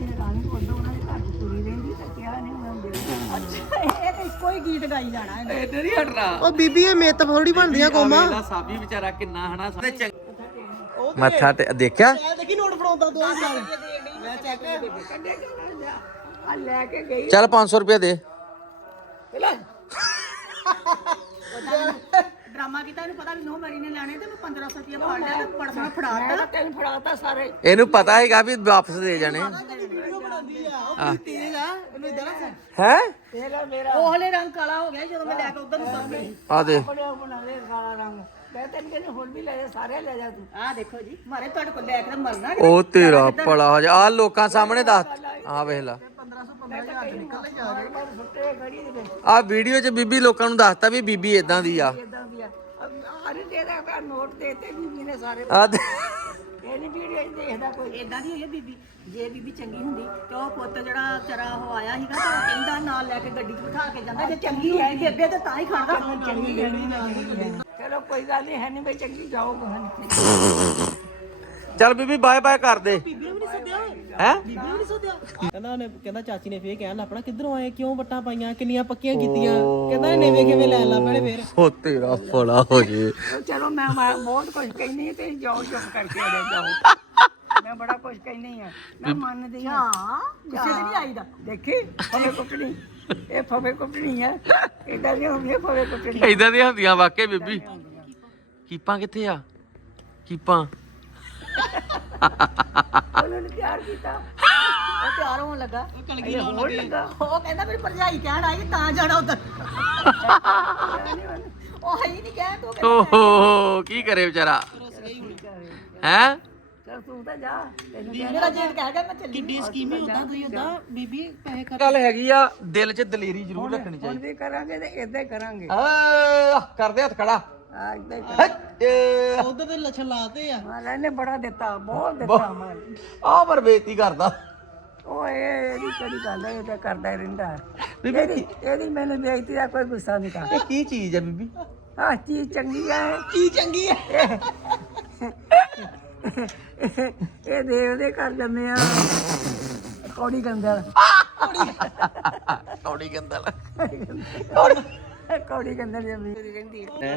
ਹੀ ਗੀਤ ਗਾਈ ਜਾਣਾ ਇਹਨੇ। ਇਹ ਨਹੀਂ ਹਟਣਾ। ਉਹ ਬੀਬੀ ਇਹ ਮੇਤ ਥੋੜੀ ਬਣਦੀਆਂ ਕੋਮਾ। ਸਾਬੀ ਵਿਚਾਰਾ ਕਿੰਨਾ ਹਨਾ ਤੇ ਚੰਗ। ਮੱਥਾ ਤੇ ਦੇਖਿਆ? ਦੇਖੀ ਨੋਟ ਫੜਾਉਂਦਾ ਦੋ ਹਜ਼ਾਰ। ਆ ਲੈ ਕੇ ਗਈ। ਚੱਲ 500 ਰੁਪਏ ਦੇ। ਡਰਾਮਾ ਕੀਤਾ ਇਹਨੂੰ ਪਤਾ ਵੀ ਨੋ ਮਰੀ ਨੇ ਲੈਣੇ ਤੇ ਮੈਂ 1500 ਰੁਪਏ ਫੜ ਲਿਆ ਤੇ ਪੜਸਣਾ ਫੜਾ ਮੈਂ ਤਾਂ। ਤੈਨੂੰ ਫੜਾਤਾ ਸਾਰੇ। ਇਹਨੂੰ ਪਤਾ ਹੈਗਾ ਵੀ ਵਾਪਸ ਦੇ ਜਾਣੇ। ਹੈ। ਤੇਰਾ ਮੇਰਾ। ਉਹ ਹਲੇ ਰੰਗ ਕਾਲਾ ਹੋ ਗਿਆ ਜਦੋਂ ਮੈਂ ਲੈ ਕੇ ਉਧਰ ਨੂੰ ਗਈ ਆ ਦੇ। ਬੜਿਆ ਬਣਾ ਦੇ ਕਾਲਾ ਰੰਗ। ਮੈਂ ਤੈਨੂੰ ਕਹਿੰਦੀ ਹੁਣ ਵੀ ਲੈ ਜਾ ਸਾਰੇ ਲੈ ਜਾ ਤੂੰ। ਆਹ ਦੇਖੋ ਜੀ ਮਾਰੇ ਤੁਹਾਡੇ ਕੋਲ ਲੈ ਕੇ ਤਾਂ ਮਰਨਾ ਉਹ ਤੇਰਾ ਭਲਾ ਹੋ ਜਾ। ਆ ਲੋਕਾਂ ਸਾਹਮਣੇ ਦੱਸ। ਆ ਵੇਖ ਲਾ। ਮੈਂ ਤਾਂ ਕਈ ਮਾਰ ਮਾਰ ਸੁੱਟੇ ਗੜੀ ਦੇ ਵਿੱਚ। ਆ ਵੀਡੀਓ 'ਚ ਬੀਬੀ ਲੋਕਾਂ ਨੂੰ ਦੱਸਤਾ ਵੀ ਬੀਬੀ ਇਦਾਂ ਦੀ ਆ। ਇਦਾਂ ਦੀ ਆ। ਅਰੇ ਦੇ ਦਾ ਕਰ ਨੋਟ ਦੇ ਤੇ ਬੀਬੀ ਨੇ ਸਾਰੇ। ਆ ਦੇ- ਇਹ ਨਹੀਂ ਵੀਡੀਓ ਚ ਦੇਖਦਾ ਕੋਈ। ਇਦਾਂ ਦੀ ਹੋਈ ਹੈ ਬੀਬੀ। ਜੇ ਬੀਬੀ ਚੰਗੀ ਹੁੰਦੀ ਤੇ ਉਹ ਪੁੱਤ ਜਿਹੜਾ ਵਿਚਾਰਾ ਉਹ ਆਇਆ ਸੀਗਾ ਤੇ ਉਹ ਕਹਿੰਦਾ ਨਾਲ ਲੈ ਕੇ ਗੱਡੀ 'ਚ ਬਿਠਾ ਕੇ ਜਾਂਦਾ। ਜੇ ਚੰਗੀ ਹੈ ਬੇਬੇ ਤੇ ਤਾਂ ਹੀ ਖੜਦਾ। ਚੰਗੀ ਹੈ। ਕੋਈ ਗੱਲ ਨਹੀਂ ਹੈ ਨਹੀਂ ਬਈ ਚੰਗੀ ਜਾਓ ਕਹਾਂ ਚੱਲ ਬੀਬੀ ਬਾਏ ਬਾਏ ਕਰ ਦੇ। ਹੈ? ਕਹਿੰਦਾ ਉਹਨੇ ਕਹਿੰਦਾ ਚਾਚੀ ਨੇ ਫੇਰ ਕਹਿਣ ਲੱਪਣਾ ਕਿੱਧਰੋਂ ਆਏ ਕਿਉਂ ਵੱਟਾਂ ਪਾਈਆਂ ਕਿੰਨੀਆਂ ਪੱਕੀਆਂ ਕੀਤੀਆਂ। ਕਹਿੰਦਾ ਨਵੇਂ ਕਿਵੇਂ ਲੈਣ ਲੱਗ ਪੈਣੇ ਫੇਰ। ਉਹ ਤੇਰਾ ਭਲਾ ਹੋ ਜੇ। ਚਲੋ ਮੈਂ ਮੈਂ ਬਹੁਤ ਕੁਝ ਕਹਿੰਦੀ ਤੇ ਜਾਓ ਚੁੱਪ ਕਰਕੇ ਅੜੇ ਜਾਓ। ਮੈਂ ਬੜਾ ਕੁਝ ਕਹਿੰਦੀ ਆ। ਮੈਂ ਮੰਨਦੀ ਹਾਂ ਹਾਂ? ਗੁੱਸੇ 'ਚ ਨਹੀਂ ਆਈਦਾ? ਦੇਖੀ ਫਵੇ ਕੁੱਟਣੀ। ਇਹ ਫਵੇ ਕੁੱਟਣੀ ਆ। ਇਦਾਂ ਨਹੀਂ ਹੁੰਦੀ ਫਵੇ ਕੁੱਟਣੀ ਇਦਾਂ ਦੀਆਂ ਹੁੰਦੀਆਂ ਵਾਕਈ ਬੀਬੀ। ਕੀਪਾਂ ਕਿੱਥੇ ਆ? ਕੀਪਾਂ। ਉਹਨਾਂ ਨੇ ਪਿਆਰ ਕੀਤਾ। ਉਹ ਤਿਆਰ ਹੋਣ ਲੱਗਾ। ਉਹ ਕਹਿੰਦਾ ਮੇਰੀ ਭਰਜਾਈ ਕਹਿਣ ਆਈ ਕਿ ਤਾਂ ਜਾਣਾ ਉਧਰ। ਉਹ ਹੈ ਹੀ ਨਹੀਂ ਕਹਿ ਤੂੰ ਕਹਿੰਦਾ ਓਹੋ ਕੀ ਕਰੇ ਵਿਚਾਰਾ? ਹੈ ਚਲ ਤੂੰ ਤਾਂ ਜਾ। ਮੇਰਾ ਜੇਠ ਕਹਿ ਗਿਆ ਮੈਂ ਚੱਲੀ। ਕਿੱਡੀ ਸਕੀਮ ਹੀ ਹੁੰਦਾ ਤੁਸੀਂ ਉਦਾਂ? ਬੀਬੀ ਪੈਸੇ ਕਰ ਗੱਲ ਹੈਗੀ ਆ ਦਿਲ 'ਚ ਦਲੇਰੀ ਜ਼ਰੂਰ ਰੱਖਣੀ ਹੁਣ ਚਾਹੀਦੀ। ਵੀ ਕਰਾਂਗੇ ਤੇ ਇਦਾਂ ਹੀ ਕਰਾਂਗੇ। ਆ ਕਰਦੇ ਹੱਥ ਖੜਾ। ਆ ਇਦਾਂ ਹੀ ਹੱਟ। ਉਧਰ ਦੇ ਲੱਛਣ ਲਾਤੇ ਆ। ਮਹਾਰਾਜ ਨੇ ਬੜਾ ਦਿੱਤਾ ਬਹੁਤ ਦਿੱਤਾ ਮਹਾਰਾਜ। ਆ ਪਰ ਬੇਇੱਜ਼ਤੀ ਕਰਦਾ। ਓਏ ਇਹਦੀ ਕਿਹੜੀ ਗੱਲ ਹੈ ਇਹ ਤਾਂ ਕਰਦਾ ਹੀ ਰਹਿੰਦਾ ਇਹਦੀ ਇਹਦੀ ਮੈਨੂੰ ਬੇਇੱਜ਼ਤੀ ਦਾ ਕੋਈ ਗੁੱਸਾ ਨਹੀਂ ਕਰ ਇਹ ਕੀ ਚੀਜ਼ ਹੈ ਬੀਬੀ? ਆਹ ਚੀਜ਼ ਚੰਗੀ ਹੈ। ਕੀ ਚੰਗੀ ਹੈ? ਇਹ ਦੇਵ ਦੇ ਘਰ ਜਾਂਦੇ ਆ। ਕੌੜੀ ਗੰਦਲ। ਕੌੜੀ ਗੰਦਲ। ਕੌੜੀ ਗੰਦਲ ਜੰਮੀ ਰਹਿੰਦੀ ਹੈ?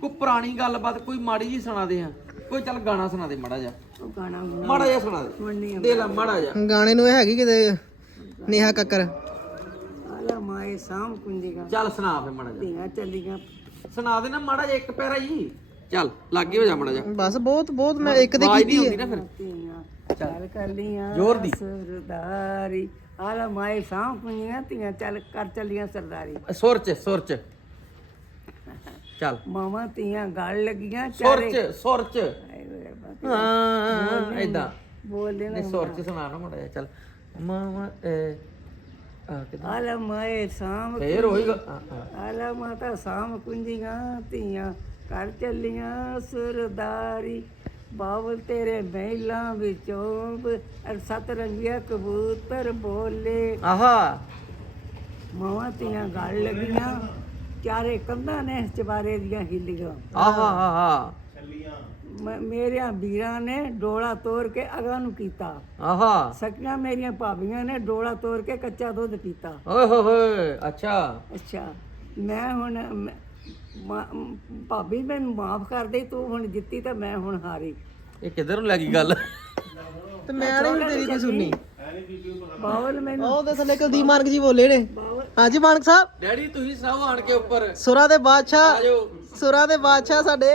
ਕੋਈ ਪੁਰਾਣੀ ਗੱਲਬਾਤ ਕੋਈ ਮਾੜੀ ਜੀ ਸੁਣਾ ਦੇ ਆ ਕੋਈ ਚੱਲ ਗਾਣਾ ਸੁਣਾ ਦੇ ਮਾੜਾ ਜਿਹਾ। ਉਹ ਗਾਣਾ ਮਾੜਾ ਜਿਹਾ ਸੁਣਾ ਦੇ। ਦੇ ਲੈ ਮਾੜਾ ਜਿਹਾ। ਗਾਣੇ ਨੂੰ ਇਹ ਹੈਗੀ ਕਿਤੇ ਨੇਹਾ ਕੱਕਰ? ਆਲਾ ਮਾਏ ਸਾਮ ਕੁੰਦੀ ਗਾ ਚੱਲ ਸੁਣਾ ਫੇ ਮਾੜਾ ਜਿਹਾ। ਧੀਆਂ ਚੱਲੀਆਂ। ਸੁਣਾ ਦੇ ਨਾ ਮਾੜਾ ਜਿਹਾ ਇੱਕ ਪੈਰਾ ਜੀ ਚੱਲ ਲਾਗੇ ਹੋ ਜਾ ਮੜਾ ਜਾ ਬਸ ਬਹੁਤ ਬਹੁਤ ਮੈਂ ਇੱਕ ਆਵਾਜ਼ ਨਹੀਂ ਕੀਤੀ ਹੁੰਦੀ ਹੈ। ਨਾ ਫਿਰ। ਧੀਆਂ ਚੱਲ ਕੱਲੀਆਂ ਜ਼ੋਰ ਦੀ। ਸਰਦਾਰੀ। ਆਲਾ ਮਾਏ ਸਾਂ ਪੁੰਨੀਆਂ ਧੀਆਂ ਚੱਲ ਕਰ ਚੱਲੀਆਂ ਸਰਦਾਰੀ। ਸੁਰ ਚ ਸੁਰ ਚ। ਚੱਲ। ਮਾਵਾਂ ਧੀਆਂ ਗਲ ਲੱਗੀਆਂ ਸੁਰ ਚਾਰੇ। ਚ ਸੁਰ ਚ। ਹਾਂ ਇਦਾਂ ਬੋਲਦੇ ਨਾ ਸੁਰ ਚ ਸੁਣਾ ਨਾ ਮੜਾ ਚੱਲ। ਮਾਮਾ ਆ ਕਿਦਾਂ? ਆਲਾ ਮਾਏ ਸਾਂ ਫੇਰ ਆ। ਆਲਾ ਮਾਤਾ ਸਾਮ ਕੁੰਜੀਆਂ ਧੀਆਂ ਕਰ ਚੱਲੀਆਂ ਸੁਰਦਾਰੀ ਬਾਵਲ ਤੇਰੇ ਮਹਿਲਾਂ ਵਿੱਚੋਂ ਅਰ ਸਤ ਰੰਗਿਆ ਕਬੂਤਰ ਬੋਲੇ। ਆਹਾ। ਮਾਵਾਂ ਧੀਆਂ ਗਲ ਲੱਗੀਆਂ ਚਾਰੇ ਕੰਧਾਂ ਨੇ ਚਬਾਰੇ ਦੀਆਂ ਹਿੱਲੀਆਂ। ਆਹਾ ਹਾ ਹਾ ਮ- ਮੇਰਿਆਂ ਵੀਰਾਂ ਨੇ ਡੋਲਾ ਤੋੜ ਕੇ ਅਗਾਂ ਨੂੰ ਕੀਤਾ। ਆਹਾ। ਸਕੀਆਂ ਮੇਰੀਆਂ ਭਾਬੀਆਂ ਨੇ ਡੋਲਾ ਤੋੜ ਕੇ ਕੱਚਾ ਦੁੱਧ ਪੀਤਾ। ਓਏ ਹੋਏ ਹੋਏ ਅੱਛਾ। ਅੱਛਾ ਮੈਂ ਹੁਣ ਮ- ਭਾਬੀ ਮੈਨੂੰ ਮਾਫ ਕਰ ਦੇ ਤੂੰ ਹੁਣ ਜਿੱਤੀ ਤਾਂ ਮੈਂ ਹੁਣ ਹਾਰੀ। ਇਹ ਕਿੱਧਰ ਨੂੰ ਲੱਗੀ ਗੱਲ? ਤੇ ਮੈਂ ਨਹੀਂ ਤੇਰੀ ਕੀ ਸੁਣਨੀ। ਬਾਵਲ ਮੈਨੂੰ ਉਹ ਤੇ ਥੱਲੇ ਕੁਲਦੀਪ ਮਾਨਕ ਜੀ ਬੋਲੇ ਨੇ। ਹਾਂਜੀ ਮਾਨਕ ਸਾਹਿਬ? ਡੈਡੀ ਤੁਸੀਂ ਸੁਣਾਓ ਆਣ ਕੇ ਉੱਪਰ। ਸੁਰਾਂ ਦੇ ਬਾਦਸ਼ਾਹ ਆਜੋ ਸੁਰਾਂ ਦੇ ਬਾਦਸ਼ਾਹ ਸਾਡੇ।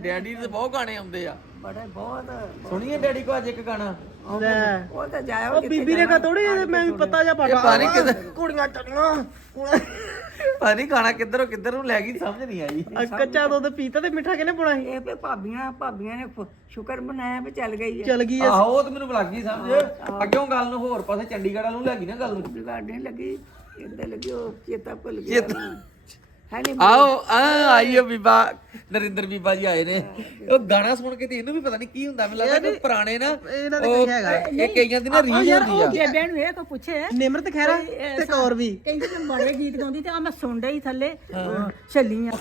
ਡੈਡੀ ਦੇ ਬਹੁਤ ਗਾਣੇ ਆਉਂਦੇ ਆ। ਬੜੇ ਬਹੁਤ ਸੁਣੀਏ ਡੈਡੀ ਕੋ ਅੱਜ ਇੱਕ ਗਾਣਾ? ਲੈ। ਉਹ ਤਾਂ ਜਾਇਓ ਉਹ ਬੀਬੀ ਨੇ ਕਾ ਥੋੜੀ ਮੈਂ ਵੀ ਪਤਾ ਜਾ ਇਹ ਪਾਣੀ ਕਿੱਧਰ ਕੁੜੀਆਂ ਟੜੀਆਂ ਪਾਣੀ ਗਾਣਾ ਕਿੱਧਰੋਂ ਕਿੱਧਰ ਨੂੰ ਲੈ ਗਈ ਸਮਝ ਨਹੀਂ ਆਈ। ਕੱਚਾ ਦੁੱਧ ਪੀਤਾ ਤੇ ਮਿੱਠਾ ਕਿਨੇ ਪੁਣਾ ਇਹ ਤੇ ਭਾਬੀਆਂ ਭਾਬੀਆਂ ਨੇ ਸ਼ੁਕਰ ਮਨਾਇਆ ਵੀ ਚੱਲ ਗਈ ਚਲ ਗਈ ਆਹੋ ਉਹ ਤਾਂ ਮੈਨੂੰ ਲੱਗ ਗਈ ਸਮਝ ਅੱਗੋਂ ਗੱਲ ਨੂੰ ਹੋਰ ਪਾਸੇ ਚੰਡੀਗੜ੍ਹ ਵੱਲ ਲੈ ਗਈ ਨਾ ਗੱਲ ਨੂੰ। ਜੁਗਾੜ ਨਹੀਂ ਲੱਗੀ। ਇੱਦਾਂ ਲੱਗੀ ਉਹ ਚੇਤਾ ਭੁੱਲ ਗਿਆ। ਆਓ ਆ ਆਈਓ ਬੀਬਾ ਨਰਿੰਦਰ ਬੀਬਾ ਜੀ ਆਏ ਨੇ। ਉਹ ਗਾਣਾ ਸੁਣ ਕੇ ਤੇ ਇਹਨੂੰ ਵੀ ਪਤਾ ਨਹੀਂ ਕੀ ਹੁੰਦਾ ਮੈਨੂੰ ਲੱਗਦਾ ਕਿ ਪੁਰਾਣੇ ਨਾ ਇਹਨਾਂ ਦੇ ਉਹ ਕੀ ਹੈਗਾ। ਇਹ ਕਈਆਂ ਦੀ ਨਾ ਰੀਝ ਹੁੰਦੀ ਆ ਬੇਬੇ ਨੂੰ ਇਹ ਕੋ ਪੁੱਛੇ। ਨਿਮਰਤ ਖਹਿਰਾ ਤੇ ਕੌਰ ਵੀ। ਕਹਿੰਦੀ ਮੈਂ ਬੜੇ ਗੀਤ ਗਾਉਂਦੀ ਤੇ ਆ ਮੈਂ ਸੁਣਦਾ ਹੀ ਥੱਲੇ ਛੱਲੀਆਂ।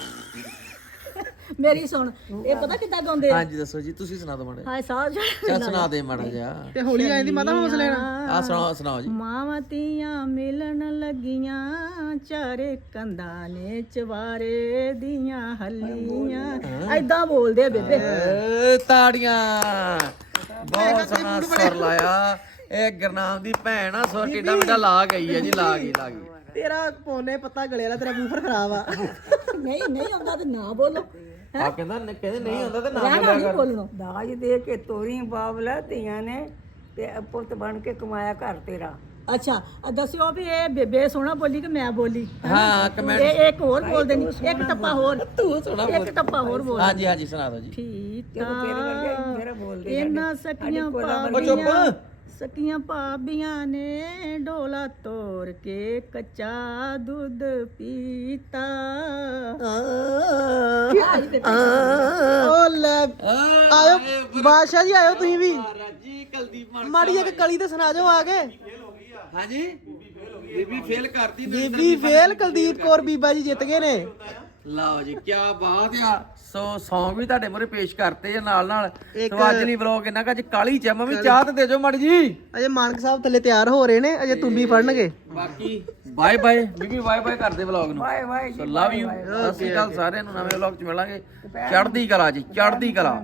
ਮੇਰੀ ਸੁਣ ਇਹ ਪਤਾ ਕਿੱਦਾਂ ਗਾਉਂਦੇ ਆ? ਹਾਂਜੀ ਦੱਸੋ ਜੀ ਤੁਸੀਂ ਸੁਣਾ ਦਿਓ ਮਾੜਾ ਹਾਏ ਸਾਹ ਚੱਲ ਸੁਣਾ ਦੇ ਮਾੜਾ ਜਿਹਾ। ਤੇ ਹੋਲੀ ਆਈ ਦੀ ਮਾਤਾ ਹੌਸਲੇ ਨਾਲ ਆ ਸੁਣਾਓ ਸੁਣਾਓ ਜੀ। ਮਾਵਾਂ ਧੀਆਂ ਮਿਲਣ ਲੱਗੀਆਂ ਚਾਰੇ ਕੰਧਾਂ ਨੇ ਚਵਾਰੇ ਦੀਆਂ ਹੱਲੀਆਂ। ਐਦਾਂ ਬੋਲਦੇ ਆ ਬੇਬੇ। ਏ, ਤਾੜੀਆਂ। ਬਹੁਤ ਸੋਹਣਾ ਸੁਰ ਲਾਇਆ। ਇਹ ਗੁਰਨਾਮ ਦੀ ਭੈਣ ਆ ਸੁਰ ਕਿੱਡਾ ਵੱਡਾ ਲਾ ਗਈ ਹੈ ਜੀ ਲਾ ਗਈ ਲਾ ਗਈ। ਤੇਰਾ ਪੋਨੇ ਪੱਤਾ ਗਲੇ ਵਾਲਾ ਤੇਰਾ ਬੂਫਰ ਖਰਾਬ ਆ ਨਹੀਂ ਨਹੀਂ ਆਉਂਦਾ ਤੇ ਨਾ ਬੋਲੋ। ਆ ਕਹਿੰਦਾ ਨ- ਕਹਿੰਦੇ ਨਹੀਂ ਹੁੰਦਾ ਤੇ ਨਾ ਰਹਿਣਾ ਨਹੀਂ ਬੋਲਣੋ। ਦਾਜ ਦੇ ਕੇ ਤੋਰੀ ਬਾਬਲਾ ਧੀਆਂ ਨੇ ਤੇ ਪੁੱਤ ਬਣ ਕੇ ਕਮਾਇਆ ਘਰ ਤੇਰਾ। ਅੱਛਾ ਆ ਦੱਸਿਓ ਵੀ ਇਹ ਬੇਬੇ ਸੋਹਣਾ ਬੋਲੀ ਕਿ ਮੈਂ ਬੋਲੀ? ਹਾਂ ਕਮੈਂਟ ਇਹ ਇੱਕ ਹੋਰ ਬੋਲ ਦੇਣੀ ਇੱਕ ਟੱਪਾ ਹੋਰ। ਤੂੰ ਸੁਣਾ ਇੱਕ ਟੱਪਾ ਹੋਰ ਬੋਲ। ਹਾਂਜੀ ਹਾਂਜੀ ਸੁਣਾ ਦਿਓ ਜੀ। ਠੀਕਾ ਮੇਰਾ ਬੋਲਦੇ ਇਹਨਾਂ ਸਕੀਆਂ ਉਹ ਭਾਬੀਆਂ ਚੁੱਪ। ਸਕੀਆਂ ਭਾਬੀਆਂ ਨੇ ਡੋਲਾ ਤੋੜ ਕੇ ਕੱਚਾ ਦੁੱਧ ਪੀਤਾ। ਓ ਲੈ ਆਇਓ ਬਾਦਸ਼ਾਹ ਜੀ ਆਇਓ ਤੁਸੀਂ ਵੀ। ਰਾਜੀ ਕੁਲਦੀਪ ਮਾਨ ਮਾੜੀ ਇੱਕ ਕਲੀ ਤੇ ਸੁਣਾ ਜਾਓ ਆ ਕੇ। ਹਾਂਜੀ? ਬੀਬੀ ਫੇਲ ਕਰਤੀ ਬੀਬੀ ਫੇਲ ਕੁਲਦੀਪ ਕੌਰ ਬੀਬਾ ਜੀ ਜਿੱਤ ਗਏ ਨੇ। ਲਓ ਜੀ ਕੀ ਬਾਤ ਆ। ਸੋ Song ਵੀ ਤੁਹਾਡੇ ਮੂਹਰੇ ਪੇਸ਼ ਕਰਤੇ ਆ ਨਾਲ ਨਾਲ। ਸੋ ਅੱਜ ਲਈ ਵਲੌਗ ਇਹਨਾਂ ਕਾ ਅੱਜ ਕਾਲੀ ਚ ਆ। ਮੰਮੀ ਚਾਹ ਤੇ ਦੇ ਜੋ ਮੜ ਜੀ। ਅਜੇ ਮਾਨਕ ਸਾਹਿਬ ਥੱਲੇ ਤਿਆਰ ਹੋ ਰਹੇ ਨੇ ਅਜੇ ਤੁੰਬੀ ਫੜਨਗੇ। ਬਾਕੀ ਬਾਏ ਬਾਏ ਬੀਬੀ ਬਾਏ ਬਾਏ ਕਰਦੇ ਵਲੌਗ ਨੂੰ। ਵਾਏ Y so love you Sri Akal ਸਾਰਿਆਂ ਨੂੰ ਨਵੇਂ ਵਲੌਗ ਚ ਮਿਲਾਂਗੇ। ਚੜ੍ਹਦੀ ਕਲਾ ਜੀ ਚੜ੍ਹਦੀ ਕਲਾ।